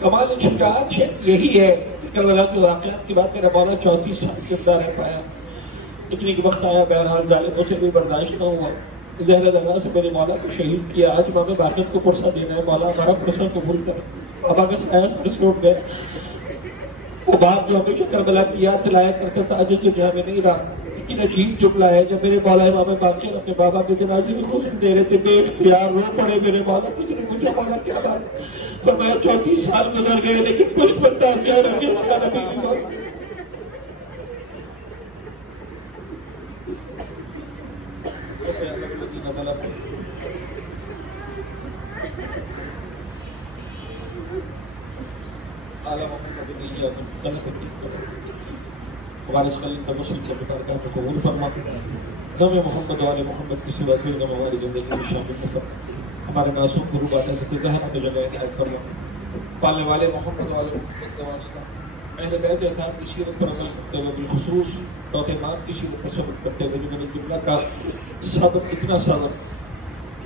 کمال شجاعت شاید یہی ہے کہ کربلا کے واقعات کے بعد میرا مولا 34 سال زندہ رہ پایا، لیکن ایک وقت آیا بہرحال ظالموں سے بھی برداشت نہ ہوا، زہر دغا سے میرے مولا کو شہید کیا۔ آج امام باقر کو پرسہ دینا ہے، مولا ہمارا پرسہ قبول کرے۔ بابا کا سایہ سر سے اٹھ گئے، وہ باپ جو ہمیشہ کربلا کی یاد دلایا کرتا تھا آج اس دنیا میں نہیں رہا، لیکن عجیب جملہ ہے جب میرے مولا امام باقر اپنے بابا کے جنازے میں غسل دے رہے تھے، بے اختیار رو پڑے میرے مولا۔ کسی نے پوچھا مولا کیا بات؟ فرمایا 34 سال گزر گئے لیکن پشت پر تازیہ رکھے کیا نبی کی بات۔ وارث خلیل مسلم سے برکات کو قبول فرما، غم محمد و آل محمد کی سوا کوئی غم ہماری زندگی میں شامل نہ فرما، ہمارے معصوم قروب عطا زہرا میں جگہ عنایت فرما، پالنے والے محمد و آل محمد کا واسطہ اہل بیت اطہار کی سیرت پر عمل کرتے ہوئے بالخصوص توت امام کی سیرت پر صبر کرتے ہوئے جو میں نے جملہ کا صبر، اتنا صبر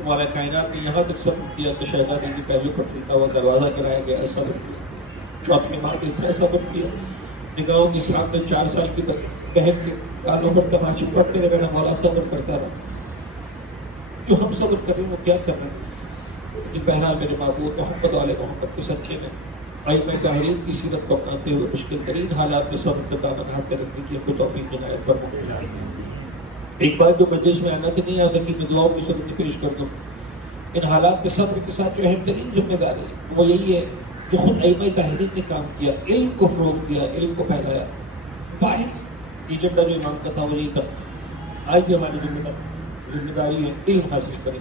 ہمارے کائنات نے یہاں تک صبر کیا کہ شہزادی کی پہلو پر ٹوٹا ہوا دروازہ کرایا گیا، صبر کیا، چوتھے امام نے اتنا صبر کیا، نگاہوں کے سامنے 4 سال کی بہن کے کانوں پر تماچے پڑتے رہے، میرا مولا صبر کرتا رہا۔ جو ہم صبر کر رہے ہیں وہ کیا کر رہے ہیں؟ لیکن بہرحال میرے معبود محمد والے محمد کے صدقے میں ائمہ طاہرین کی سیرت کو اپناتے ہوئے مشکل ترین حالات میں صبر کا دامن ہاتھ میں رکھنے کی ہم کو توفیق عنایت فرما۔ ایک بات جو مجلس میں آنا تو نہیں آ سکی، میں دعاؤں کی صورت پیش کر دوں۔ ان حالات میں صبر کے ساتھ جو اہم ترین ذمہ داری ہے وہ یہی ہے جو خود ائمہ طاہرین نے کام کیا، علم کو فروغ دیا، علم کو پھیلایا۔ واحد ایجنڈا جو امام کا تھا وہ یہی تھا، آج بھی ہماری ذمہ داری ہے علم حاصل کریں،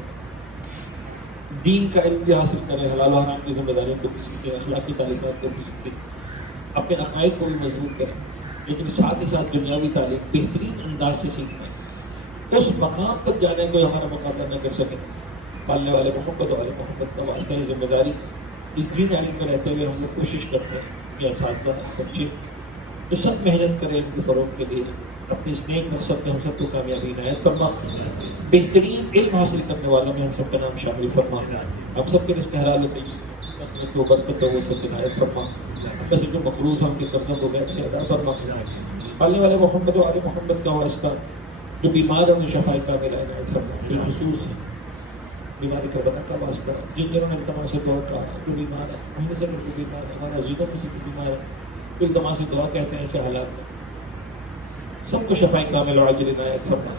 دین کا علم بھی حاصل کریں، حلال و حرام کی ذمہ داریوں کو بھی سیکھیں، اخلاقی تعلیمات کو بھی سیکھیں، اپنے عقائد کو بھی مضبوط کریں، لیکن ساتھ ہی ساتھ دنیاوی تعلیم بہترین انداز سے سیکھنا ہے۔ اس مقام تک جانے کو ہمارا مقابلہ نہ کر سکے، پالنے والے محمد والے محمد کا واسطہ یہ ذمہ داری اس دین عالم میں رہتے ہوئے ہم لوگ کوشش کرتے ہیں کہ اساتذہ بچے جو سب محنت کریں ان کے فروغ کے لیے، اپنی اس نیک مقصد میں ہم سب کو کامیابی عنایت فرما، بہترین علم حاصل کرنے والوں میں ہم سب کا نام شامل فرما، ہم سب کے رزق حلال مسلک کو برکت و وسعت عنایت فرما، بس جو مقروض ہم کے قرضوں کو غیب سے ادا فرما، پالنے والے محمد و آل محمد کا واسطہ جو بیمار ہیں انہیں شفاء کاملہ عنایت فرما، بالخصوص بیماری کا بنا کا واسطہ جن جنہوں نے التماس سے دعا کہا جو بیمار ہے، ہم میں سے جو بیمار ہے، ہمارا عزیزوں میں سے بھی بیمار ہے، جو التماس سے دعا کہتے ہیں ایسے حالات میں سب کو شفاء کامل و عاجل عنایت فرما۔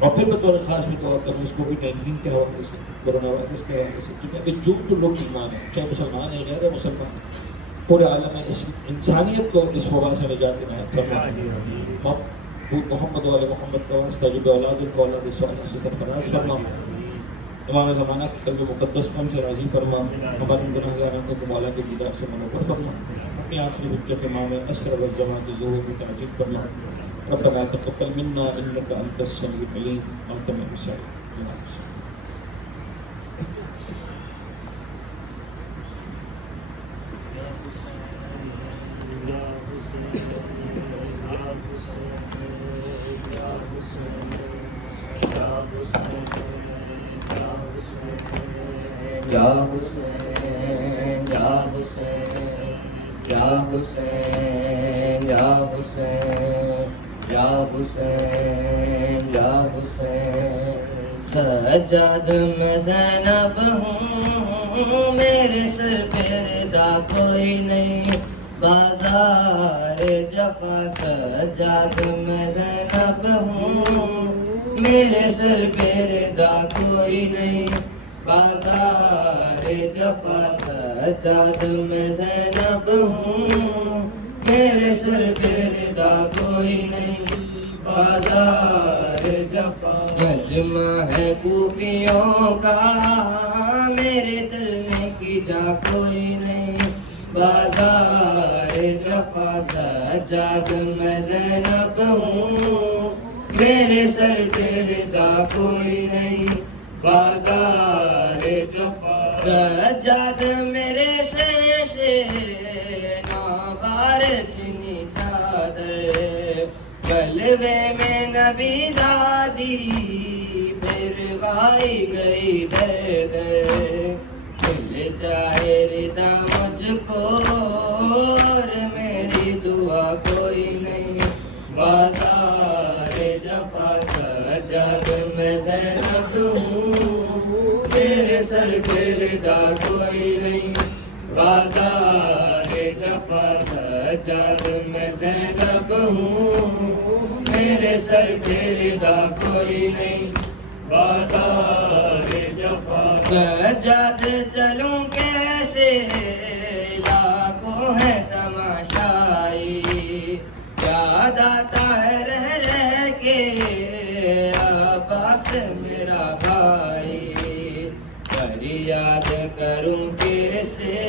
اور پھر میں طور خاص بھی دعا کروں اس کووڈ-19 کے حوالے سے، کورونا وائرس کے حوالے سے، دنیا کے جو لوگ بیمار ہیں، چاہے مسلمان ہیں غیر مسلمان ہیں، پورے عالم میں اس انسانیت کو اس وبا سے نجات عنایت فرما۔ محمد والے محمد کا واسطہ جو بے اولاد کو اولاد صالحہ سے سرفراز فرما، امام زمانہ کے قلب مقدس قوم سے راضی فرما، ہمارے گناہگار آنکھوں کو مولا کے دیدار سے منور فرما، اپنی آخری حجت امام اسر والزمان کی ظہور میں تعجیل فرما۔ ربنا تقبل منا انك انت السميع العليم وانت السميع یا حسین یا حسین یا حسین یا حسین یا حسین یا حسین، سجاد میں زینب ہوں، میرے سر پہ ردا کوئی نہیں، بازار جفا سجاد میں زینب ہوں، میرے سر پہ ردا کوئی نہیں، بازار جفا سجاد میں زینب ہوں، میرے سر پہ ردا کوئی نہیں، بازار جفا مجمع ہے کوفیوں کا، میرے چلنے کی جا کوئی نہیں، بازار جفا سجاد میں زینب ہوں، میرے سر پہ ردا کوئی نہیں بازار جفا سجاد میرے سر سے نابار چنی چادر قلبے میں نبی زادی پھروائی گئی در در مل جائے ردا مجھ کو اور میری دعا کوئی نہیں بازار جفا سجاد میں زینب ہوں میرے سر پہ ردا کوئی نہیں بازار جفا سجاد میں زینب ہوں میرے سر پہ ردا کوئی نہیں بازار جفا سجاد چلوں کیسے لاکھوں ہے تماشائی یاد آتا ہے رہ کے عباس میرا بھائی پر یاد کروں کیسے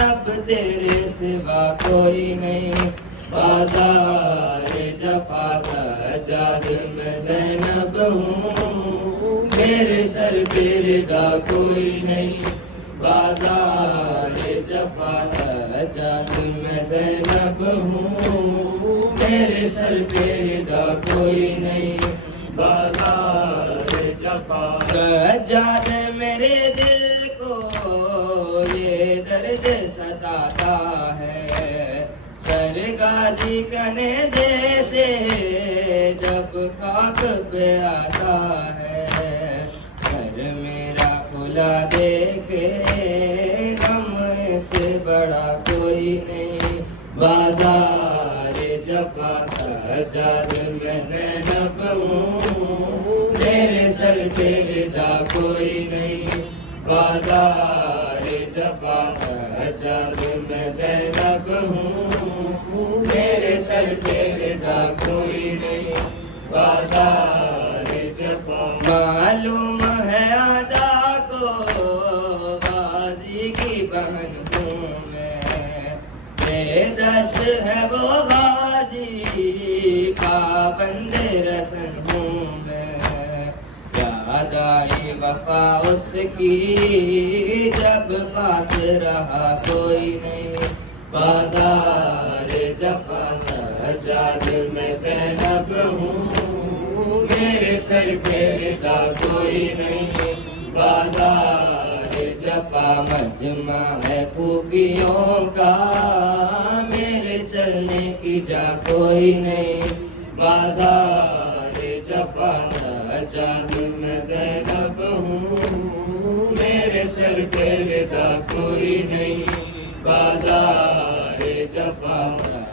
اب تیرے سوا کوئی نہیں بازار جفا سجاد میں زینب ہوں میرے سر پہ ردا کوئی نہیں بازار جفا سجاد میں زینب ہوں میرے سر پہ ردا کوئی نہیں بازار جفا سجاد میرے دل کو یہ درد ستاتا ہے سرگازی کا نیزے سے جب خاک پہ آتا ہے گھر میرا کھلا دیکھے غم سے بڑا کوئی نہیں بازار جفا سجاد میں زینب ہوں میرے سر پہ ردا کوئی نہیں بازار جفا سجاد میں زینب ہوں میرے سر پہ ردا کوئی نہیں بازار جفا معلوم ہے آدا کو بازی کی بہن ہوں میں بے دست ہے وہ غازی پابند رسن ہوں میں یاد آئی وفا اس کی جب پاس رہا کوئی نہیں بازار جفا سجاد میں زینب ہوں میرے سر پہ ردا کوئی نہیں بازار جفا مجمع ہے کوفیوں کا میرے چلنے کی جا کوئی نہیں بازار جفا سجاد میں زینب ہوں میرے سر پہ ردا کوئی نہیں بازار جفا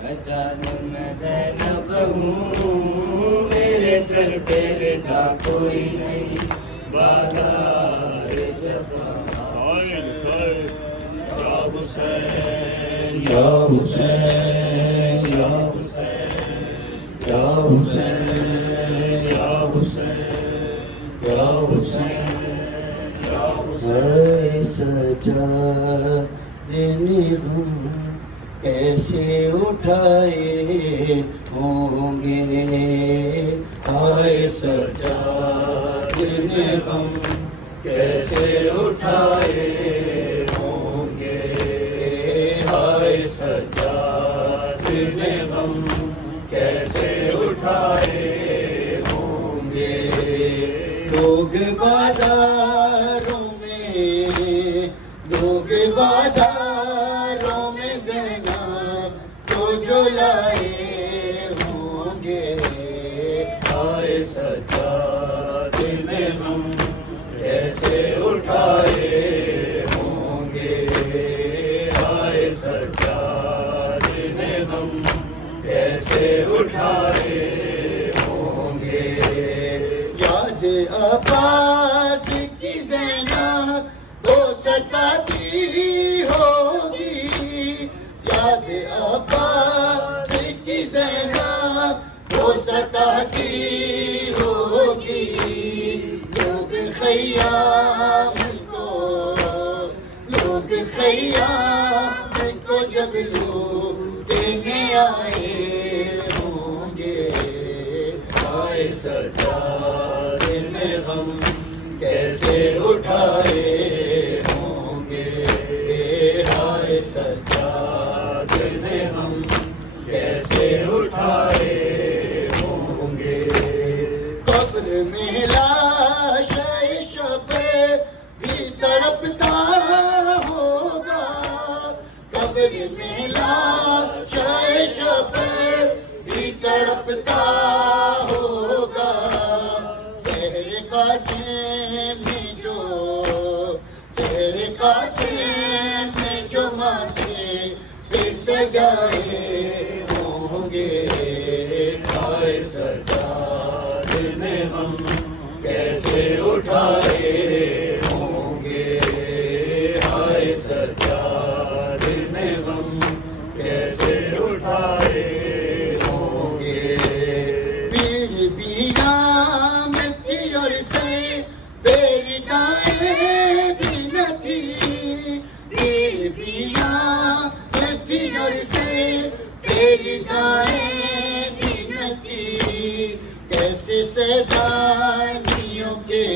سجاد میں زینب ہوں میرے سر پہ ردا کوئی نہیں بازار جفا یا حسین یا حسین یا حسین یا حسین یا حسین یا حسین سجا دن ہم کیسے اٹھائے ہوں گے آئے سجا دن ہم کیسے اٹھائے ہوں گے آئے سجا دن ہم کیسے اٹھائے ہوں گے لوگ بازاروں میں زینب کو جو لائے ہوں گے آئے سجاد میں ہم کیسے اٹھائے ہوں گے آئے سجاد میں ہم کیسے اٹھائے ہوں گے یاد عباس کی زینب کو ستاتی ہوگی یاد عباس کی زینب کو ستاتی ہوگی لوگ خیام کو جب لوگ دینے آئے ہوں گے آئے سجاد میں غم کیسے اٹھائے ہوں گے، آئے سجاد میں غم کیسے اٹھائے ہوں گے۔ قبر میں لاش شب بھی تڑپتا ہوگا، قبر میں لاش شب بھی تڑپتا ہوگا، سحر قاسم میں جو، سحر قاسم میں جو ماتھے پہ سجائے ہوں گے، آئے سجاد میں ہم کیسے اٹھائے ہوں گے، آئے سجاد میں ہم کیسے اٹھائے ہوں گے۔ پیڑ بیاں میں تھی اور سے میری دائیں بھی نہ تھی، پیڑ بیاں میں تھی اور سے تیری دائیں بھی نہ تھی، کیسے سیدانیوں کے،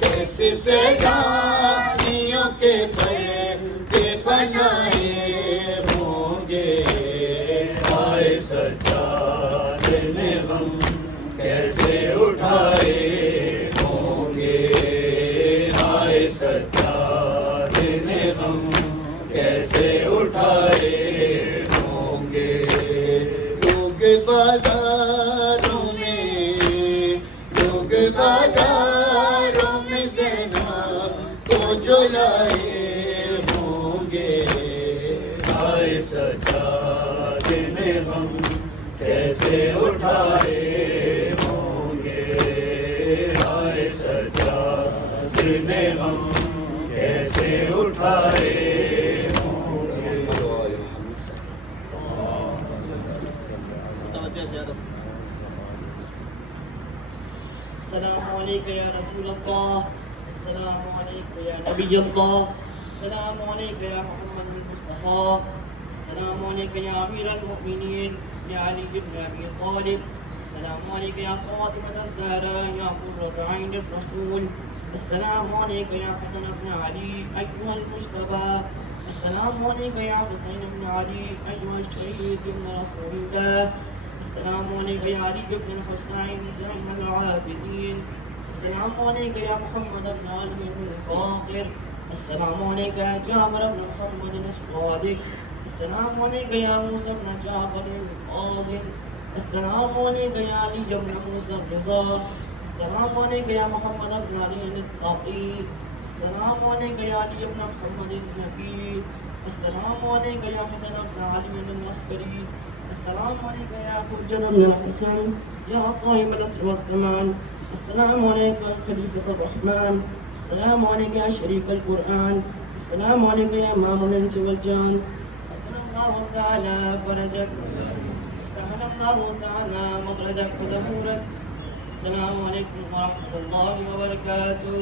کیسے سیدانیوں کے پردے بنائے ہوں گے، آئے سجاد میں غم کیسے اٹھائے ہوں گے، آئے سجاد میں غم کیسے اٹھائے ہوں گے۔ لوگ بازاروں میں، لوگ بازاروں میں زینب کو جو لائے ہوں گے، آئے سجاد میں غم کیسے اٹھائے ہوں گے، آئے سجاد میں غم کیسے اٹھائے ہوں گے۔ السلام علیکم یا رسول اللہ، السلام علیکم یا نبی اللہ، السلام علیکم یا محمد المصطفیٰ، السلام علیکم یا امیر المؤمنین یا علی بن ابی طالب، السلام علیکم یا فاطمة الزہرا یا قرۃ عین الرسول، السلام علیکم یا حسن بن علی ایھا المجتبی، السلام علیکم یا حسین بن علی ایھا الشہید ابن رسول اللہ، السلام علیکم یا علی بن الحسین زین العابدین، السلام علیکم یا محمد بن علی الباقر، السلام علیکم یا جعفر بن محمد الصادق، السلام علیکم یا موسیٰ بن جعفر القاظم، السلام علیکم یا علی بن موسیٰ الرضا، السلام علیکم یا محمد بن علی التقی، السلام علیکم یا علی بن محمد النبی، السلام علیکم یا حسن بن علی العسکری، السلام علیکم یا حجة بن الحسن یا صاحب العصر والزمان، السلام علیکم خلیفۃ الرحمن، السلام علیکم یا شریف القرآن، السلام علیکم یا امام الانس والجان، حسن اللہ تعالی فرجک، استحل اللہ تعالی مخرجک وظہورک، السلام علیکم ورحمۃ اللہ وبرکاتہ۔